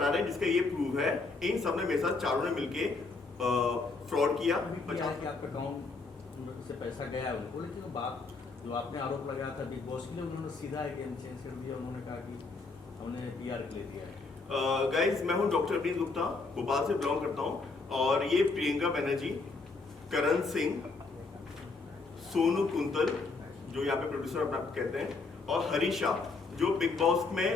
करा रहे हैं जिसका ये प्रूफ है। इन सब ने मेरे साथ चारों ने मिलके फ्रॉड किया। आपका अकाउंट से पैसा गया उनको, लेकिन बात जो आपने आरोप लगाया था बिग बॉस के लिए, उन्होंने सीधा गेम चेंज कर दिया। उन्होंने कहा कि हमने पीआर के लिए दिया है। गाइस, मैं हूं डॉक्टर अभिनीत गुप्ता, भोपाल से बिलोंग करता हूं और ये प्रियंका बनर्जी, करण सिंह, सोनू कुंतल जो यहाँ पे प्रोड्यूसर अपना कहते हैं, और हरीश शाह जो बिग बॉस में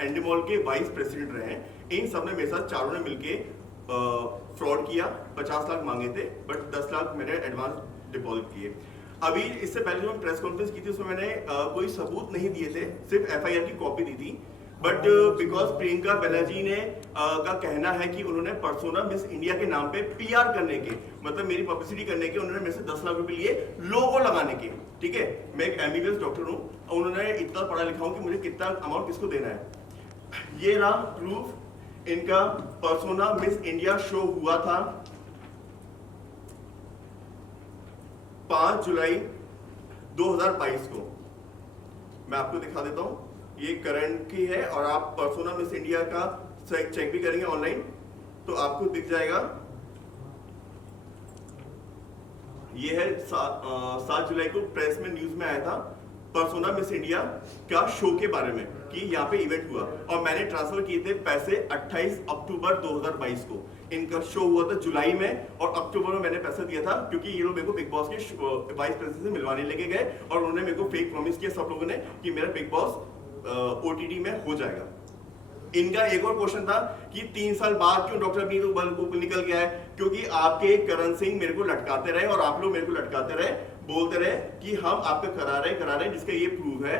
एंडीमॉल के वाइस प्रेसिडेंट रहे हैं, इन सब ने मेरे साथ चारों ने मिलके फ्रॉड किया। 50 लाख मांगे थे बट 10 लाख मैंने एडवांस डिपॉजिट किए। अभी इससे पहले जो मैं प्रेस कॉन्फ्रेंस की थी उसमें मैंने कोई सबूत नहीं दिए थे, सिर्फ एफआईआर की कॉपी दी थी। बट बिकॉज प्रियंका बनर्जी ने का कहना है कि उन्होंने पर्सोना मिस इंडिया के नाम पे पीआर करने के, मतलब मेरी पब्लिसिटी करने के, उन्होंने मेरे से 10 लाख रुपए लिए लोगो लगाने के। ठीक है, मैं एक एमबीबीएस डॉक्टर हूँ, उन्होंने इतना पढ़ा लिखा हूँ कि मुझे कितना अमाउंट किसको देना है। ये रहा प्रूफ, इनका पर्सोना मिस इंडिया शो हुआ था 5 जुलाई 2022 को। मैं आपको दिखा देता हूं, ये करंट की है और आप पर्सोना मिस इंडिया का चेक भी करेंगे ऑनलाइन तो आपको दिख जाएगा। ये है 7 जुलाई को प्रेस में न्यूज में आया था पर्सोना मिस इंडिया का शो के बारे में कि यहाँ पे इवेंट हुआ, और मैंने ट्रांसफर किए थे पैसे 28 अक्टूबर 2022 को। इनका शो हुआ था जुलाई में और अक्टूबर में मैंने पैसा दिया था, क्योंकि ये लोग मेरे को बिग बॉस के वाइस प्रेसिडेंट से मिलवाने लेके गए और उन्होंने मेरे को फेक प्रॉमिस किया सब लोगों ने कि मेरा बिग बॉस ओटीटी में हो जाएगा। इनका एक और क्वेश्चन था कि 3 साल बाद क्यों डॉक्टर अभिनीत निकल गया है, क्योंकि आपके करण सिंह मेरे को लटकाते रहे और आप लोग मेरे को लटकाते रहे, बोलते रहे कि हम आपका करा रहे, जिसका ये प्रूफ है।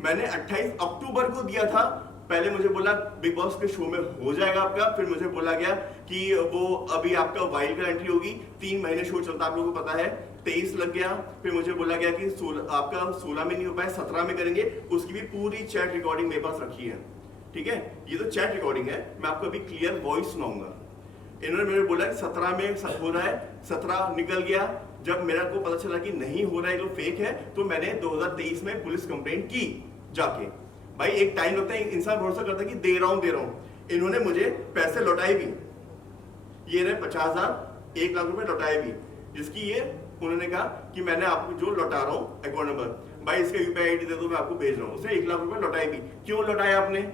मैंने 28 अक्टूबर को दिया था। पहले मुझे बोला बिग बॉस के शो में हो जाएगा आपका, फिर मुझे बोला गया कि वो अभी आपका वाइल्ड का एंट्री होगी, 3 महीने शो चलता आप लोगों को पता है, 23 लग गया। फिर मुझे बोला गया कि आपका 16 में नहीं हो पाया, 17 में करेंगे। उसकी भी पूरी चैट रिकॉर्डिंग मेरे पास रखी है। ठीक है, ये तो चैट रिकॉर्डिंग है, मैं आपको अभी क्लियर वॉइस सुनाऊंगा। इन्होंने मेरे बोला 17 में हो रहा है, 17 निकल गया। जब मेरा को पता चला कि नहीं हो रहा है, जो फेक है, तो मैंने 2023 में पुलिस कंप्लेंट की जाके। भाई एक टाइम लगता है, इंसान भरोसा करता है कि दे रहा हूं। इन्होंने मुझे पैसे लौटाए भी, ये रहे 50,000, 1 लाख रुपए लौटाए भी, जिसकी ये उन्होंने कहा कि मैंने आपको जो लौटा रहा हूं अकाउंट नंबर, भाई इसका यूपीआई आईडी दे दो, मैं आपको भेज रहा हूं। उसने 1 लाख रुपए लौटाए भी। क्यों लौटाया आपने?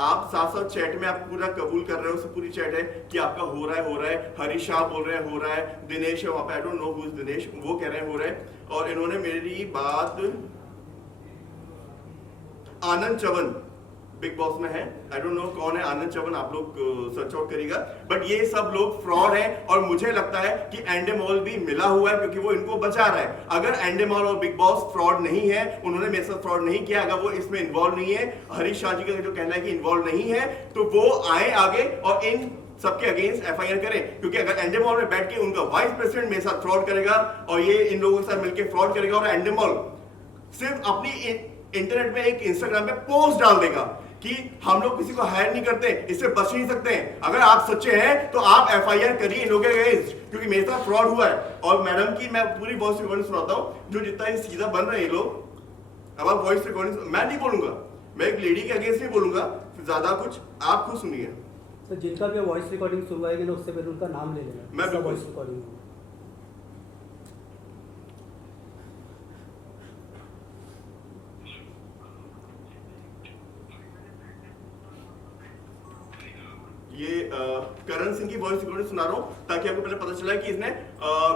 आप साथ चैट में आप पूरा कबूल कर रहे हो, उससे पूरी चैट है कि आपका हो रहा है। हरीश शाह बोल रहे हैं हो रहा है, दिनेश है वहां पे, I don't know who is Dinesh, वो कह रहे हैं हो रहा है। और इन्होंने मेरी बात आनंद चवन बिग बॉस में है, आई डोंट नो कौन है आनंद चवन, आप लोग सर्च आउट करिएगा। बट ये सब लोग फ्रॉड है और मुझे लगता है कि एंडेमॉल भी मिला हुआ है, क्योंकि वो इनको बचा रहा है। अगर एंडेमॉल और बिग बॉस फ्रॉड नहीं है, उन्होंने मेरे साथ फ्रॉड नहीं किया, अगर वो इसमें इन्वॉल्व नहीं है, हरीश शाह जी का जो कहना है कि इन्वॉल्व नहीं है, तो वो आए आगे और इन सबके अगेंस्ट एफआईआर करें। क्योंकि अगर एंडेमॉल में बैठ के उनका वाइस प्रेसिडेंट मेरे साथ फ्रॉड करेगा और ये इन लोगों के साथ मिलकर फ्रॉड करेगा, और एंडेमॉल सिर्फ अपनी इंटरनेट में एक इंस्टाग्राम पे पोस्ट डाल देगा कि हम लोग किसी को हायर नहीं करते, इससे बच नहीं सकते हैं। अगर आप सच्चे हैं तो आप एफआईआर करिए इन लोगों के अगेंस्ट, क्योंकि मेरे साथ फ्रॉड हुआ है। और मैडम की मैं पूरी वॉइस रिकॉर्डिंग सुनाता हूं, जो जितना ही सीधा बन रहे हैं ये लोग। अब आप वॉइस रिकॉर्डिंग मैं नहीं बोलूंगा, मैं एक लेडी के अगेंस्ट नहीं बोलूंगा, ज्यादा कुछ आप खुद सुनिए। तो जिनका भी वॉइस रिकॉर्डिंग सुनवाएगी ना, उससे पहले उनका नाम ले लेना। मैं वॉइस रिकॉर्डिंग ये करण सिंह की वॉइस रिकॉर्डिंग सुना रहा हूं ताकि आपको पहले पता चला कि इसने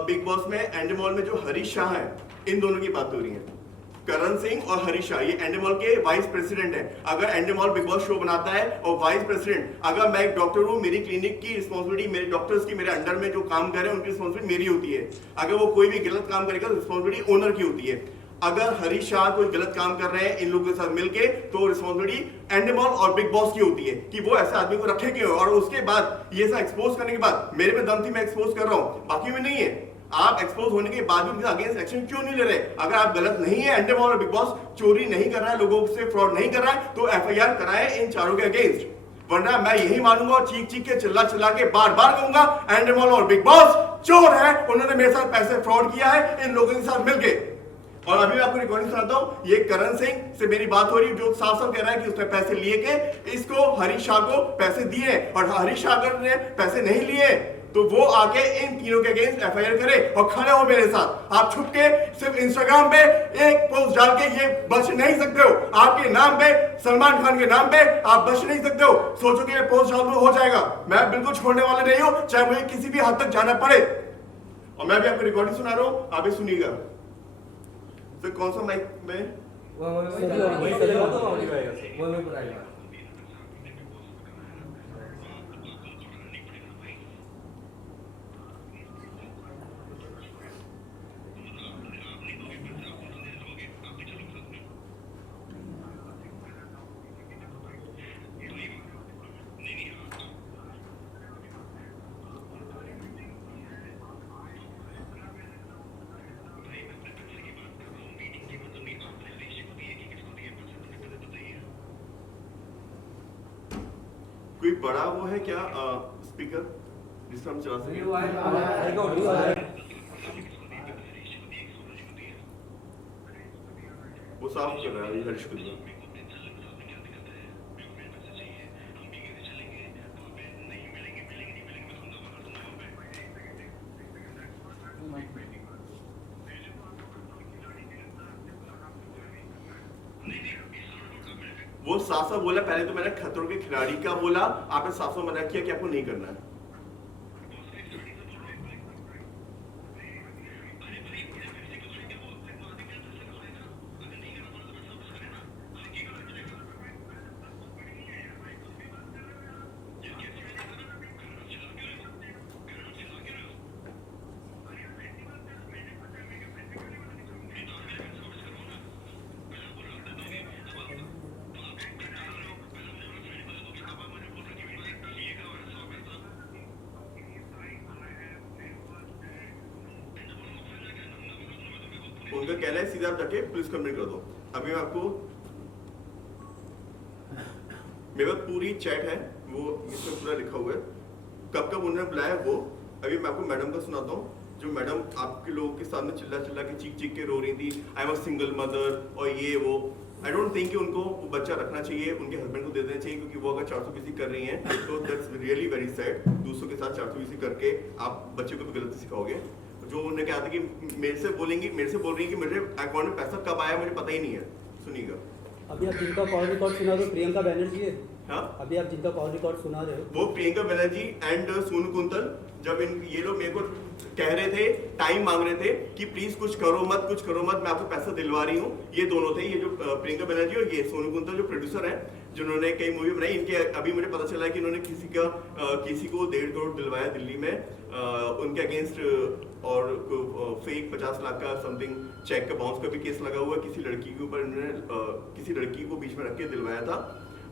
बिग बॉस में एंडेमॉल में जो हरीश शाह है, इन दोनों की बात हो रही है। करण सिंह और हरीश शाह ये एंडेमॉल के वाइस प्रेसिडेंट है। अगर एंडेमॉल बिग बॉस शो बनाता है और वाइस प्रेसिडेंट, अगर मैं एक डॉक्टर हूं, मेरी क्लिनिक की रिस्पॉन्सिबिलिटी, मेरे डॉक्टर्स की, मेरे अंडर में जो काम कर रहे हैं उनकी रिस्पॉन्सिबिलिटी मेरी होती है। अगर वो कोई भी गलत काम करेगा तो रिस्पॉन्सिबिलिटी ओनर की होती है। अगर हरीश शाह कोई गलत काम कर रहे हैं इन लोगों के साथ मिलके, तो रिस्पॉन्सिबिलिटी एंडेमॉल और बिग बॉस की होती है कि वो ऐसे आदमी को रखे क्यों। और उसके बाद ये सब एक्सपोज करने के बाद, मेरे में दम थी, मैं एक्सपोज कर रहा हूं, बाकी में नहीं है। आप एक्सपोज होने के बाद भी उनके अगेंस्ट एक्शन क्यों नहीं ले रहे? अगर आप गलत नहीं है, एंडेमॉल और बिग बॉस चोरी नहीं कर रहा है, लोगों से फ्रॉड नहीं कर रहा है, तो एफआईआर कराए इन चारों के अगेंस्ट। वरना मैं यही मानूंगा और चीख चीख के चिल्ला चिल्ला के बार बार कहूंगा एंडेमॉल और बिग बॉस चोर है, उन्होंने मेरे साथ पैसे फ्रॉड किया है इन लोगों के साथ मिलके। और अभी मैं आपको रिकॉर्डिंग सुनाता हूं, ये करण सिंह से मेरी बात हो रही है, जो साफ साफ कह रहा है कि उसने पैसे लिए के इसको हरीश शाह को पैसे दिए, और हरीश शाह अगर ने पैसे नहीं लिए तो वो आके इन तीनों के अगेंस्ट एफआईआर करे और खड़े हो मेरे साथ। आप छुप के सिर्फ इंस्टाग्राम पे एक पोस्ट डाल के ये बच नहीं सकते हो। आपके नाम पे, सलमान खान के नाम पे आप बच नहीं सकते हो। सोचो कि ये पोस्ट डाल दो हो जाएगा, मैं बिल्कुल छोड़ने वाला नहीं हूं, चाहे मुझे किसी भी हद तक जाना पड़े। और मैं भी आपको रिकॉर्डिंग सुना रहा हूं, आप भी सुनिएगा। तो कौन सा माइक में? कोई बड़ा वो है क्या स्पीकर जिससे हम चला सकें? वो साफ कर रहा है हर्ष को। वो साफ साफ बोला, पहले तो मैंने खतरों के खिलाड़ी का बोला, आपने साफ साफ मना किया कि आपको नहीं करना है। उनका कहना है सीधा आप जाके पुलिस कंप्लेंट कर दो। अभी मैं आपको, मेरे पास पूरी चैट है, वो इसमें पूरा लिखा हुआ है कब कब उन्होंने बुलाया वो। अभी मैं आपको मैडम का सुनाता हूँ, जो मैडम आपके लोगों के सामने चिल्ला चिल्ला के चीख चीख के रो रही थी, I am a single mother और ये वो। आई डोंट थिंक कि उनको वो बच्चा रखना चाहिए, उनके हस्बैंड को दे देना चाहिए, क्योंकि वो अगर 420 कर रही हैं तो दैट्स रियली वेरी सैड। दूसरों के साथ 420 करके आप बच्चे को भी गलत सिखाओगे। जो उन्होंने कहा था कि मेरे से बोल रही है कि मेरे अकाउंट में पैसा कब आया मुझे पता ही नहीं है। सुनिएगा। अभी आप जिनका कॉल रिकॉर्ड सुना रहे हो प्रियंका बनर्जी है। हाँ, अभी आप जिनका कॉल रिकॉर्ड सुना रहे हो वो प्रियंका बनर्जी एंड सोनू कुंतल। जब ये लोग मेरे को कह रहे थे, टाइम मांग रहे थे कि प्लीज कुछ करो मत, मैं आपको पैसा दिलवा रही हूँ, ये दोनों थे, ये जो प्रियंका बनर्जी और ये सोनू कुंतल जो प्रोड्यूसर हैं, जिन्होंने कई मूवी बनाई। इनके अभी मुझे पता चला है कि इन्होंने किसी को 1.5 करोड़ दिलवाया दिल्ली में उनके अगेंस्ट, और फेक 50 लाख का समथिंग चेक का बाउंस का भी केस लगा हुआ। किसी लड़की के ऊपर इन्होंने किसी लड़की को बीच में रख के दिलवाया था,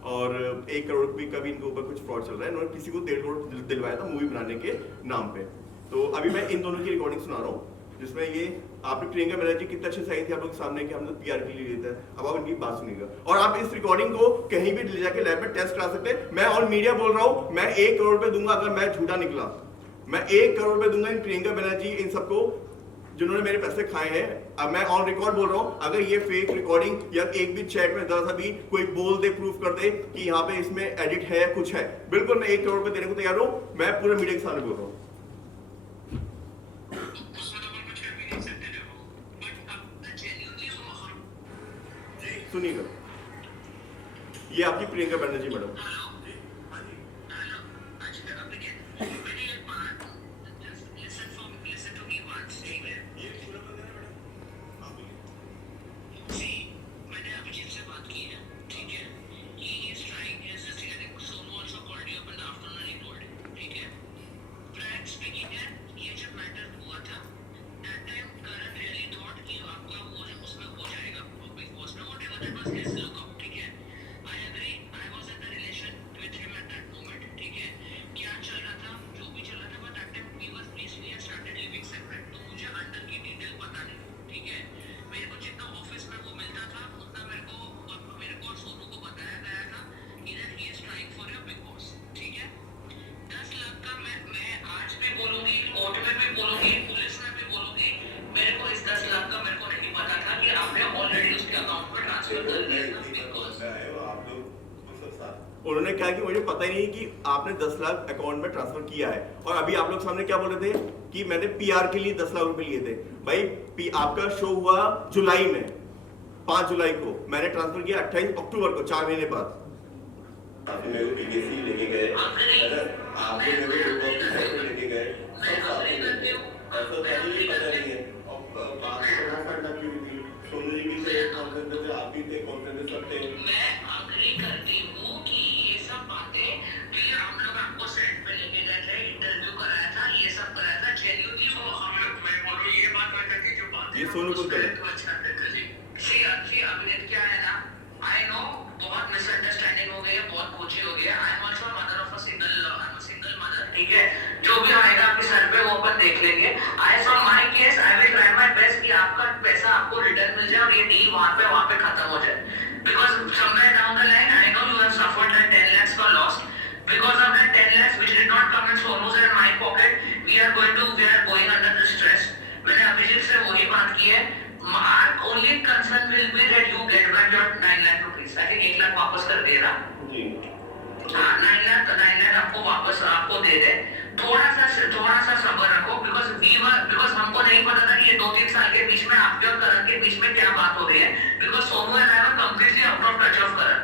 और 1 करोड़ का भी इनके ऊपर कुछ फ्रॉड चल रहा है। इन्होंने किसी को 1.5 करोड़ दिलवाया था मूवी बनाने के नाम पे। तो अभी मैं इन दोनों की रिकॉर्डिंग सुना रहा हूँ, जिसमें ये आपने प्रियंका बनर्जी कितना अच्छे से आई थी आप लोग के सामने कि हमने पीआर के लिए लेते हैं। अब आप इनकी बात सुनिएगा, और आप इस रिकॉर्डिंग को कहीं भी ले जाके लैब में टेस्ट करा सकते हैं। मैं ऑन मीडिया बोल रहा हूँ, मैं 1 करोड़ रुपए दूंगा अगर मैं झूठा निकला। मैं 1 करोड़ रुपए दूंगा इन प्रियंका बनर्जी, इन सबको जिन्होंने मेरे पैसे खाए हैं। अब मैं ऑन रिकॉर्ड बोल रहा हूं, अगर ये फेक रिकॉर्डिंग या एक भी चैट में जरा सा भी कोई बोल दे, प्रूफ कर दे कि यहाँ पे इसमें एडिट है, कुछ है, बिल्कुल मैं 1 करोड़ रुपए देने को तैयार हूं। मैं पूरे मीडिया के सामने बोल रहा हूँ। सुनिएगा, ये आपकी प्रियंका बनर्जी मैडम। उन्होंने कहा कि मुझे पता ही नहीं कि आपने 10 लाख अकाउंट में ट्रांसफर किया है। और अभी आप लोग सामने क्या बोल रहे थे कि मैंने पीआर के लिए 10 लाख रुपए लिए थे। भाई आपका शो हुआ जुलाई में, 5 जुलाई को मैंने ट्रांसफर किया 28 अक्टूबर को, 4 महीने बाद। आपने मेरे को बीबीसी लेके गए, आपने मेरे को बिग बॉस की साइड पे लेके गए, सब साथ में लेके गए। ऐसा तो नहीं पता नहीं है। और बात तो बड़ा फंड लगी हुई थी। सोनू जी भी थे कॉन्फ्रेंस पे, आप भी थे कॉन्फ्रेंस पे, सब थे। मैं अग्री करती हूँ कि ये सब बातें कि हम लोग आपको सेट पे लेके गए थे, इंटरव्यू कराया था, ये सब कराया था, जेन्युइनली वो हम लोग, मैं बोलूँ ये बात करके कि जो बातें ये सोनू को करे। तो अच्छा करते थे। सी अभिनीत क्या है ना, आई नो बहुत मिसअंडरस्टैंडिंग हो गई है, बहुत पूछी हो गई है। I am also mother of a single mother, ठीक है। जो भी आएगा आपके सर पे वो अपन देख लेंगे। I from my case I will try my best कि आपका पैसा आपको रिटर्न मिल जाए और ये डील वहाँ पे खत्म हो जाए। Because somewhere down the line, I know you have suffered that 10 lakhs का loss. Because of that 10 lakhs which did not come in Sonu's and my pocket, we are going under the stress. मैंने अभिजीत से वही बात की है। Our only concern will be that you get back your 9 lakh rupees. I think 1 lakh वापस कर देगा। जी। हाँ, 9 लाख आपको वापस आपको दे दे। थोड़ा सा सब्र रखो, because हमको नहीं पता था कि ये 2-3 साल के बीच में आपके और करण के बीच में क्या बात हो रही है। Because Sonu and I were completely out of touch of करण।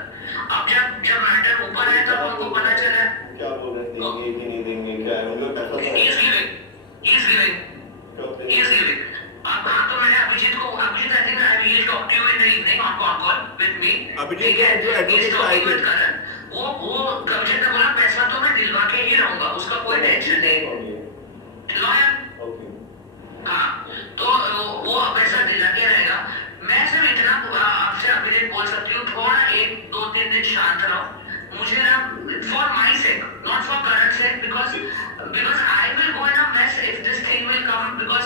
अब जब मैटर ऊपर आया तब हमको पता चला। क्या बोल रहे थे, देंगे कि नहीं देंगे, क्या है उनका पैसा तो He is giving. अब हाँ, तो मैंने Abhijit I think I will talk to you in the evening on call with me. Abhijit जो एडवोकेट आए थे, वो अभिजीत ने बोला पैसा तो मैं दिलवा के ही रहूंगा, उसका कोई टेंशन नहीं। लॉयर, हाँ, तो वो पैसा दिला के रहेगा। मैं सिर्फ इतना आपसे अभिजीत बोल सकती हूँ, थोड़ा 1-2-3 दिन शांत रहो। मुझे ना for my sake, not for current sake, because I will go in a mess if this thing will come, because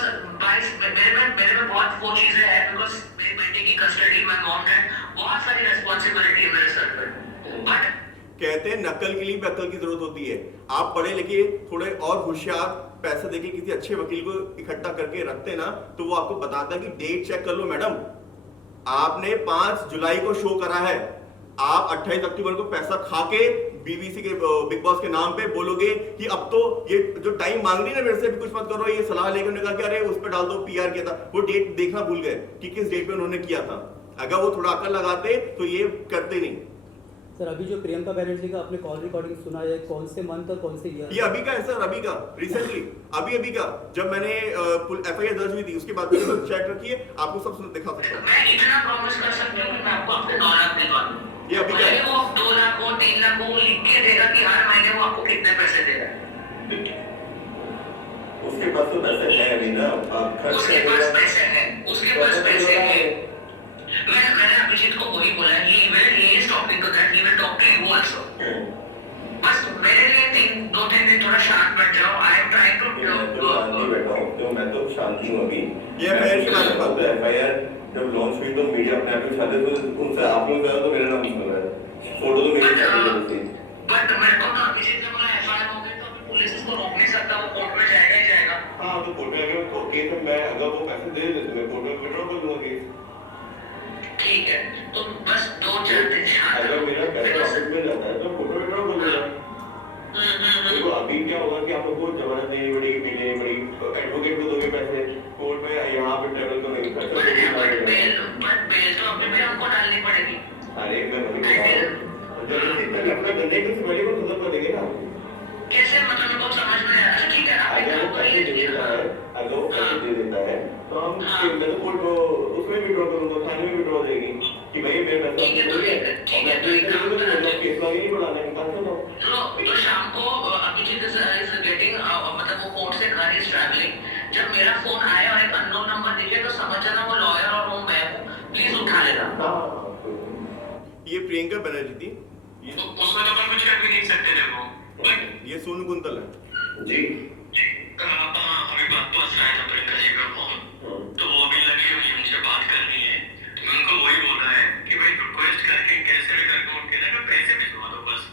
मेरे में बहुत वो चीजें हैं, बिकॉज मेरे बेटे की कस्टडी में मॉम है, बहुत सारी रिस्पॉन्सिबिलिटी है मेरे सर पे। बट कहते हैं नकल के लिए भी अकल की जरूरत होती है। आप पढ़े लिखे थोड़े और होशियार पैसा देके किसी अच्छे वकील को इकट्ठा करके रखते ना, तो वो आपको बताता है कि डेट चेक कर लो मैडम, आपने 5 जुलाई को शो करा है, आप 28 अक्टूबर को पैसा खा के बीबीसी के बिग बॉस के नाम पे बोलोगे कि अब तो ये जो टाइम मांग रही है ना मेरे से भी कुछ मत करो, ये सलाह लेकर उन्होंने कहा कि अरे उस पर डाल दो, पीआर किया था, वो डेट देखना भूल गए कि किस डेट पे उन्होंने किया था। अगर वो थोड़ा अकल लगाते तो ये करते नहीं। सर अभी जो प्रियंका बैनर्जी का आपने कॉल रिकॉर्डिंग सुना है, कौन से मंथ और कौन से ईयर? ये अभी का है सर, अभी का, रिसेंटली अभी का, जब मैंने एफआईआर दर्ज हुई थी उसके बाद चेक रखिए, आपको सब दिखा सकता हूँ। मैं इतना प्रॉमिस कर सकती हूँ कि मैं आपको आपके 9 लाख दिलवा दूँ। ये अभी का है। वो 2 लाख हो 3 लाख हो, वो लिख के देगा कि हर महीने वो आपको कितने पैसे देगा। उसके पास तो पैसे है अभी ना, आप खर्च उसके पास पैसे हैं, उसके पास पैसे हैं। मैंने अभिजीत को वही बोला है, he is talking to that, he will talk to you also। बस मेरे लिए 2-3 दिन थोड़ा शांत बैठ जाओ। I am trying to शांति बैठा हूँ, तो मैं तो शांति हूँ अभी। ये एफआईआर की बात है। एफआईआर जब लॉन्च हुई तो मीडिया अपने आप उठाते, तो उनसे आप लोग ज्यादा तो मेरा नाम सुन रहा है, फोटो तो मेरी थी। बट मेरे को तो अभिजीत ने बोला एफआईआर हो गई तो अभी पुलिस इसको रोक नहीं सकता, वो कोर्ट में जाएगा ही जाएगा। हाँ, तो कोर्ट में अगर तो केस में मैं अगर वो पैसे दे देते मैं कोर्ट में विड्रॉ कर दूंगा केस। ठीक है, तो बस 2-4 दिन शांत अगर रहो। मेरा पैसा वापस मिल जाता है तो फोटो विड्रॉ कर दूंगा। देखो अभी क्या होगा कि आप लोग को जमानत देनी पड़ेगी, देनी पड़ेगी, एडवोकेट को दोगे पैसे, कोर्ट में यहाँ पे ट्रैवल करेंगे, खर्चा बट तो बेल तो अभी भी हमको डालनी पड़ेगी। अरे मैं वही कह रहा हूँ, जब इतना अपना करने की पहले को खत्म कर देंगे ना। कैसे, मतलब मेरे को समझ में आ रहा है। ठीक है, आप अगर वो इतना पैसे दे देता है, अगर वो पैसे दे देता है तो हम मैं तो कोर्ट को उसमें विड्रॉ करूंगा, थाने में विड्रॉ देगी कि भाई मेरे पैसा ठीक है, हो गया, ठीक है, और मैं तो केस आगे नहीं बढ़ाना है, बात सुनो। तो शाम को अभिजीत इज गेटिंग, मतलब वो कोर्ट से घर इज ट्रैवलिंग, जब मेरा फोन आया और एक अननोन नंबर दिखे तो समझ जाना वो लॉयर और वो मैं हूँ, प्लीज उठा लेना। ये प्रियंका बनर्जी थी, तो उसमें तो कुछ कर भी नहीं सकते देखो। बट ये सोनू कुंतल है जी। हमें बात तो अच्छा है, प्रियंका जी का फोन तो वो अभी लगी हुई है, उनसे बात करनी है। तो मैं उनको वही बोल रहा है कि भाई रिक्वेस्ट करके कैसे भी करके उनके ना पैसे भिजवा दो बस,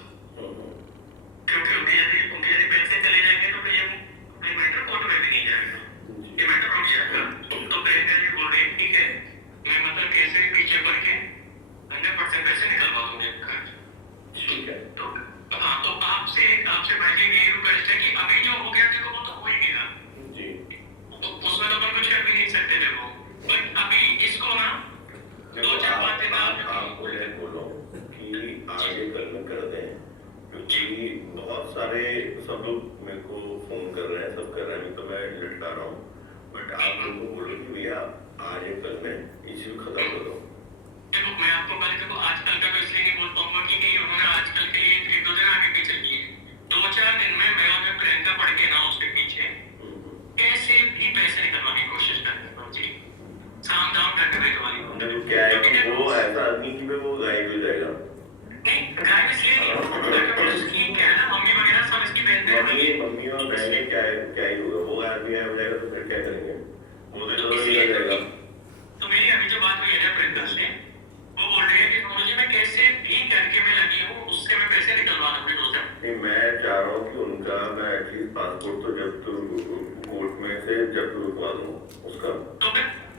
क्योंकि उनके यदि पैसे चले जाएंगे तो फिर ये मैटर कोर्ट में भी नहीं जाएगा, ये मैटर रुक जाएगा। तो प्रियंका जी बोल रही है ठीक है, मैं मतलब कैसे पीछे पड़ के 100% पैसे निकलवा दूंगी। ठीक है। तो आपसे पहले यही रिक्वेस्ट है कि अभी जो हो गया देखो वो तो हो ही गया जी उसमें तो अपन कुछ कर भी नहीं सकते देखो बट अभी इसको ना दो चार बातें ना आपको मैं बोलो कि आगे कल में कर दें क्योंकि बहुत सारे सब लोग मेरे को फोन कर रहे हैं सब कर रहे हैं तो मैं लटका रहा हूँ बट आप लोगों को बोलो कि भैया आज या कल में इश्यू खत्म कर दो देखो मैं आपको पहले देखो आजकल का तो इसलिए नहीं बोल पाऊंगा कि उन्होंने आजकल के लिए एक दो दिन आगे पीछे किए 2-4 दिन में मैं और प्रियंका पढ़ के ना उसके पीछे कैसे भी पैसे निकलवाने की कोशिश करते हैं जी साम दाम करके भेजवानी देखो क्या है कि वो ऐसा आदमी की वो गायब हो जाएगा नहीं गायब इसलिए नहीं उसकी क्या है ना मम्मी वगैरह सब इसकी बहन मम्मी और बहनें क्या ही होगा वो आदमी गायब हो जाएगा तो फिर क्या करेंगे वो तो चलो निकल जाएगा तो मेरी अभी जो बात हुई है ना प्रियंका से वो बोल रही है कि मुझे मैं कैसे भी करके मैं लगी हूँ उससे मैं पैसे निकलवा दूंगी 2 नहीं मैं चाह रहा हूँ कि उनका मैं एटलीस्ट पासपोर्ट तो जब्त कोर्ट में से जब्त रुकवा दूँ उसका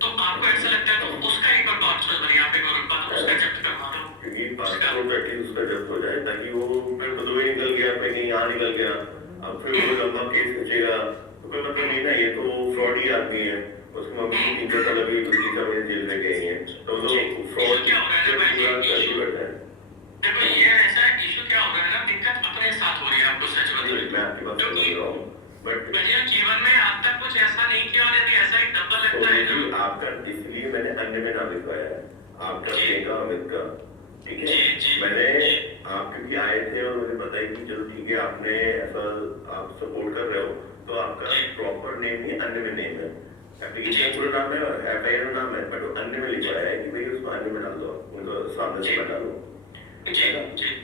तो आपको ऐसा लगता है तो उसका एक बार बात चल रही है आप एक बार बात उसका जब्त करवा दो क्योंकि पासपोर्ट एटलीस्ट उसका जब्त हो जाए ताकि वो फिर दुबई निकल गया फिर कहीं यहाँ निकल गया अब फिर वो लंबा केस खींचेगा तो कोई मतलब नहीं ना ये तो फ्रॉड ही आदमी है उसकी मम्मी की 3 साल अभी दूसरी का मुझे जेल में गई है तो वो फ्रॉड से पूरा करके बैठा है देखो ये ऐसा इशू क्या हो रहा है ना दिक्कत अपने साथ हो रही है आपको सच बताऊं मैं आपकी बात समझ रहा हूँ बट मुझे जीवन में आज तक कुछ ऐसा नहीं किया और यदि ऐसा एक डब्बा लगता है ना आपका इसलिए मैंने अन्य में नाम लिखवाया है आपका प्रियंका अमित का ठीक है मैंने आप क्योंकि आए थे और मुझे बताया कि चलो ठीक है आपने ऐसा आप सपोर्ट कर रहे हो तो आपका प्रॉपर नेम ही अन्य में नेम है एप्लीकेशन पूरा नाम है एफआईआर में नाम है बट वो अन्य में लिखवाया है कि भाई उसको अन्य में डाल दो उनको सामने से बना लो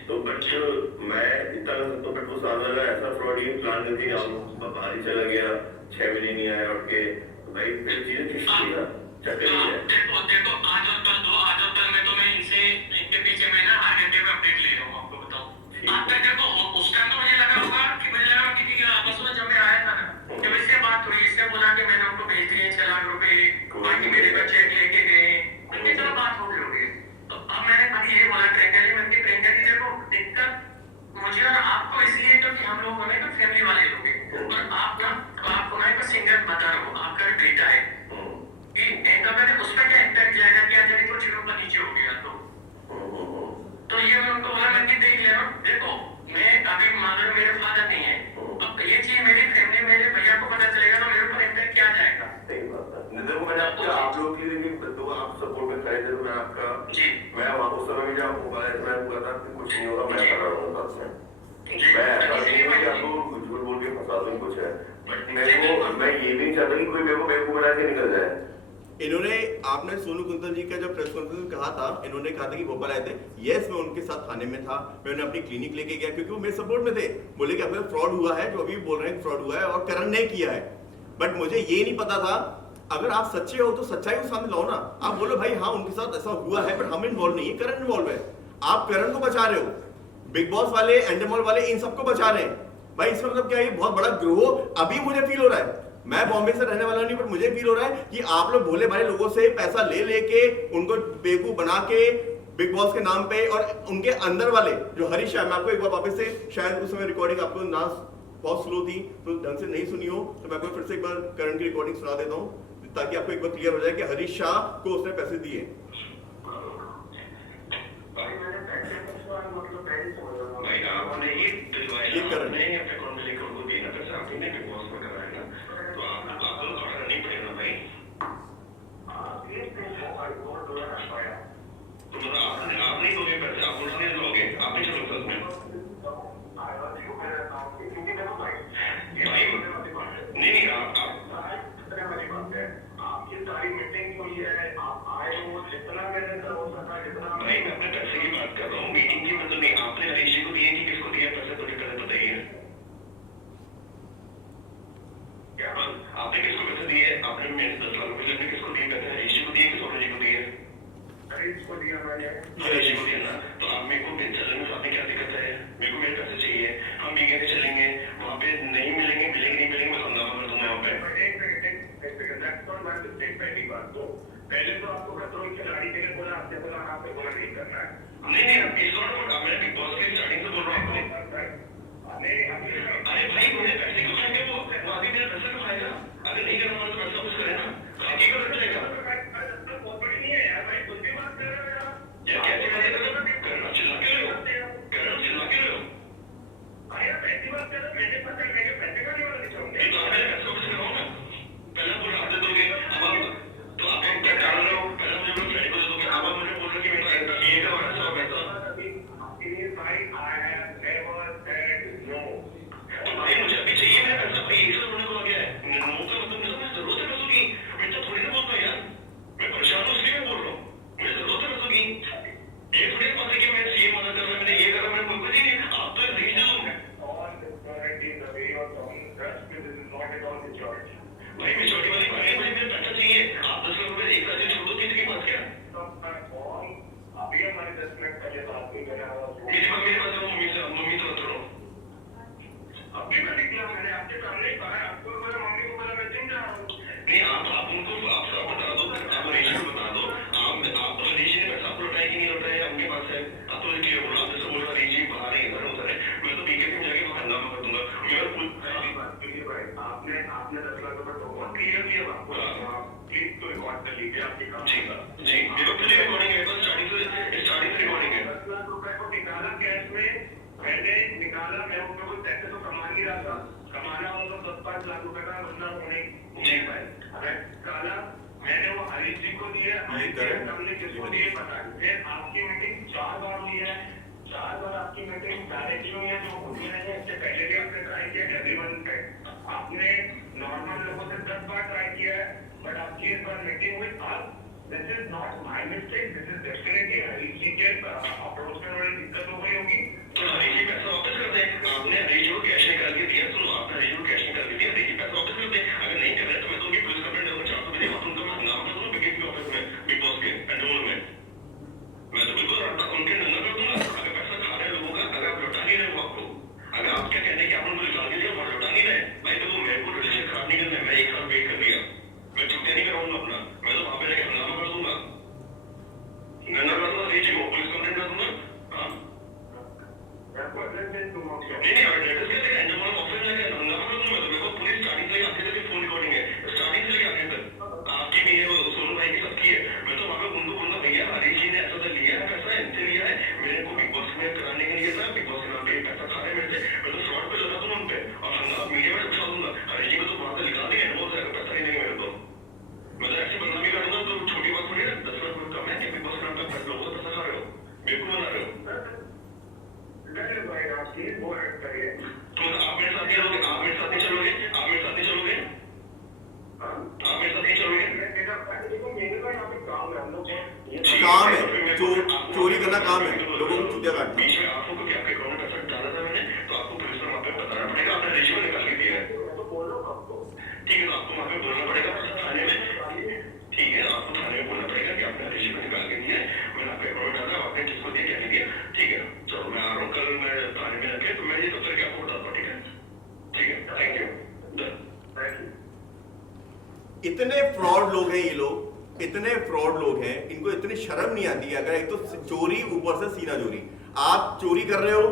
तो बट मैं इतना कर सकता हूँ बट वो सामने वाला ऐसा फ्रॉड ही प्लान करके बाहर ही चला गया 6 महीने नहीं आया उठ के तो भाई फिर चीजें किस चीज का चक्कर ही है देखो आज और कल में तो मैं इनके पीछे मैं ना हर घंटे में अपडेट ले रहा हूँ आपको बताऊँ आप तक देखो उस टाइम तो मुझे लगा होगा कि आपस में जब मैं आया था ना जब इससे बात हुई इससे बोला कि मैंने उनको भेज दिए 6 लाख रुपए बाकी मेरे बच्चे लेके गए उनकी चलो बात हो गई होगी तो अब मैंने कभी ये बोला प्रियंका जी देखो दिक्कत मुझे और आपको इसलिए क्योंकि हम लोग हमें तो फैमिली वाले लोग हैं और आपको ना एक सिंगल बता रहा हूँ आपका बेटा है कि मैंने उस पर क्या इम्पैक्ट जाएगा कि आज यदि कुछ ऊपर नीचे हो गया तो ये मैं उनको बोला मैं देख ले रहा हूँ देखो मैं अभी मानो मेरे फादर नहीं है अब ये चीज मेरी फैमिली मेरे भैया को पता चलेगा तो मेरे ऊपर इम्पैक्ट क्या जाएगा सही बात है देखो मैंने आपको आप लोग के लिए तो आप सपोर्ट में खड़े थे तो मैं आपका जी मैं वहाँ उस समय में जब मोबाइल मैं हुआ था कि कुछ नहीं होगा मैं खड़ा रहूँगा साथ में जी मैं ऐसा नहीं है कि आपको झूठ बोल के फंसा दूँ कुछ है बट मैं ये भी नहीं चाहता कि कोई मेरे को बना के निकल जाए इन्होंने आपने सोनू कुंतल जी का जब प्रेस कॉन्फ्रेंस में कहा था इन्होंने कहा था कि भोपाल आए थे यस मैं उनके साथ थाने में था मैं उन्हें अपनी क्लिनिक लेके गया क्योंकि वो मेरे सपोर्ट में थे बोले कि आपके फ्रॉड हुआ है जो अभी बोल रहे हैं फ्रॉड हुआ है और करण ने किया है बट मुझे ये नहीं पता था अगर आप सच्चे हो तो सच्चाई को सामने लाओ ना आप बोलो भाई हाँ उनके साथ ऐसा हुआ है बट हम इन्वॉल्व नहीं है करण इन्वॉल्व है आप करण को बचा रहे हो बिग बॉस वाले एंडमॉल वाले इन सबको बचा रहे हैं भाई इसका मतलब क्या है बहुत बड़ा गिरोह अभी मुझे फील हो रहा है मैं बॉम्बे से रहने वाला नहीं पर मुझे फील हो रहा है कि आप लोग भोले भाले लोगों से पैसा ले लेके उनको बेवकूफ बना के बिग बॉस के नाम पे और उनके अंदर वाले जो हरीश है मैं आपको एक बार वापस से शायद उस समय रिकॉर्डिंग आपको ना बहुत स्लो थी तो ढंग से नहीं सुनी हो तो मैं आपको फिर से एक बार करण की रिकॉर्डिंग सुना देता हूँ ताकि आपको एक बार क्लियर हो जाए कि हरीश शाह को उसने पैसे दिए ये करण आप नहीं दोगे पैसे आप उसने लोगे आप नहीं चलोगे उसमें नहीं आप ये सारी मीटिंग हुई है आप आए हो जितना मैंने हो सका जितना मैं अपने पैसे की बात कर रहा हूँ मीटिंग की मतलब नहीं आपने हरीश जी को दिए कि किसको दिए पैसे तो पहले बताइए क्या आपने किसको पैसे दिए आपने मेरे 10 लाख रुपए लेने किसको दिए पैसे हरीश जी को दिए कि सोनू जी को दिए हरीश को दिया मैंने हरीश जी को दिया ना तो आप मेरे को चलने में साथ में क्या दिक्कत है मेरे को मेरे पैसे चाहिए हम भी कहते चलेंगे वहाँ पे नहीं मिलेंगे नहीं मिलेंगे मैं हंगामा कर दूंगा वहाँ पे पहली बात तो पहले तो आपको खतरों की खिलाड़ी के लिए बोला आपने बोला आपने बोला नहीं करना है नहीं इस मैंने बिग बॉस की स्टार्टिंग से बोल रहा हूँ अरे भाई मुझे पैसे क्यों खाएंगे वो आगे मेरा पैसा क्यों खाएगा? अगर नहीं करना वाला तो पैसा कुछ करे ना, खाके क्यों रख जाएगा? यार कैसे खाने का करना चिल्ला के रहे हो? चिल्ला के रहे हो? ये तो आपने पैसा कुछ कराओ ना, पहले पूरा हाथ दे दोगे, अब आप तो आप क्या डाल रहे हो? पहले मुझे अपने फ्रेंड को दे दोगे, अब आप मुझे बोल रहे हो कि मेरा ये का वाला सब पैसा भाई मुझे अभी चाहिए मेरा पैसा भाई एक साल होने को आ गया है नो का मतलब नहीं मुझे जरूरत है पैसों की मैं तो थोड़ी ना बोल रहा यार मैं परेशान हूँ इसलिए मैं बोल रहा हूँ मुझे जरूरत है पैसों की ये थोड़ी बात है कि मैं ये मदद कर रहा मैंने ये करा मैंने कोई नहीं आप तो नहीं दे दो भाई मैं छोटी वाली भाई मुझे मेरा पैसा चाहिए आप 10 लाख रुपए एक साथ छोड़ दो किसी के पास क्या मेरे पास मम्मी से मत रहो अभी मैं निकला मैंने आपके सामने ही कहा आपको बोला मम्मी को बोला मैं जिम जा रहा हूँ नहीं आप उनको आप बता दो आप रेशन बता दो आप रेशन ने पैसा आप लौटाए कि नहीं लौटाए आपके पास है आप तो क्लियर बोलो आप जैसे बोल रहे रेशन बाहर है इधर उधर है मैं तो बीकेपी में जाके हंगामा कर दूंगा मेरा भाई आपने 10 लाख रुपए तो बहुत क्लियर किया आपको प्लीज तो रिकॉर्ड कर लीजिए आपके काम जी ये रिकॉर्डिंग है बस स्टार्टिंग से रिकॉर्डिंग है 10 लाख रुपए को निकाला कैश में मैंने निकाला मैं उसमें कोई पैसे तो कमा नहीं रहा था कमाना होगा तो 10-5 लाख रुपए का बंदा होने जी भाई अगर निकाला मैंने वो हरीश जी को दिए हरीश जी हमने किसको दिए पता नहीं फिर आपकी मीटिंग 4 बार हुई है 4 बार आपकी मीटिंग डायरेक्टली हुई है जो होती नहीं है इससे पहले भी आपने ट्राई किया एवरीवन पे आपने नॉर्मल लोगों से 10 बार ट्राई किया है बट आपकी इस बार मीटिंग हुई आज this is not my mistake this is definitely Harish ji के अप्रोच में थोड़ी दिक्कत हो गई होगी तो हरीश जी पैसा वापस कर दें आपने हरीश को कैश निकाल के दिया तो आपने हरीश को कैश निकाल के दिया हरीश जी पैसा वापस कर दें अगर नहीं कर रहे तो मैं तो उनकी पुलिस कंप्लेंट करूंगा 400 बजे आप उनका मैं नाम कर दूंगा बीकेपी ऑफिस में बिग बॉस के कंट्रोल में मैं तो बिल्कुल उनके नंबर कर दूंगा अगर पैसा खा रहे लोगों का अगर आप लौटा नहीं रहे हो आपको अगर आप क्या कहते हैं कि आप उनको निकाल के दिया और लौटा नहीं रहे भाई तो मेरे को रिलेशन खराब नहीं करना मैं 1 साल वेट कर लिया मैं छुट्टियां नहीं कराऊंगा अपना मैं तो वहां पे जाके हंगामा कर दूंगा नंबर कर दूंगा हरीश जी को पुलिस कंप्लेंट कर दूंगा हाँ नहीं अगर लेटेस्ट क्या देखा एंड वाला ऑफिस में जाके हंगामा कर दूंगा तो मेरे को पुलिस स्टार्टिंग से आगे तक फोन रिकॉर्डिंग है स्टार्टिंग से आगे तक आपकी भी है सोनू भाई की सबकी है मैं तो वहां पे उनको बोलूंगा भैया हरीश जी ने ऐसा तो लिया है पैसा इनसे लिया है मेरे को बिग बॉस में कराने के लिए था बिग बॉस के नाम पे पैसा खा रहे मेरे से मैं तो फ्रॉड पे लगा दूंगा उन पे और हंगामा मीडिया में घुसा दूंगा हरीश जी को तो वहां से निकाल देंगे वो पैसा ही नहीं मेरे को मैं तो ऐसी बदनामी करूंगा तो छोटी बात थोड़ी है 10 लाख रुपए कम है कि बिग बॉस के नाम पे लोगों का पैसा खा रहे हो बिल्कुल बना रहे हो भाई आप प्लीज वो हेल्प करिए तो आप मेरे साथ नहीं चलोगे आप मेरे साथ नहीं चलोगे आप मेरे साथ नहीं चलोगे आप मेरे साथ नहीं चलोगे मेरे को यहाँ पे काम है हम लोग काम है चोरी करना काम है लोगों को चुतिया काटना बीच में आपको क्या आपके अकाउंट में पैसा डाला था मैंने तो आपको पुलिस में वहाँ पे बताना पड़ेगा आपने रेशियो निकाल के दिया है तो बोलो आपको ठीक है तो आपको वहाँ पे बोलना पड़ेगा थाने में ठीक है आपको थाने में बोलना पड़ेगा कि आपने रेशियो निकाल के दिया है मैंने आपके अकाउंट डाला आपने किसको दिया क्या नहीं दिया ठीक है चलो मैं आ रहा हूँ कल मैं थाने में आके तो मैं ये तब तक आपको बताता हूँ ठीक है थैंक यू इतने फ्रॉड लोग हैं ये लोग इतने फ्रॉड लोग हैं इनको इतनी शर्म नहीं आती है अगर एक तो चोरी ऊपर से सीना चोरी आप चोरी कर रहे हो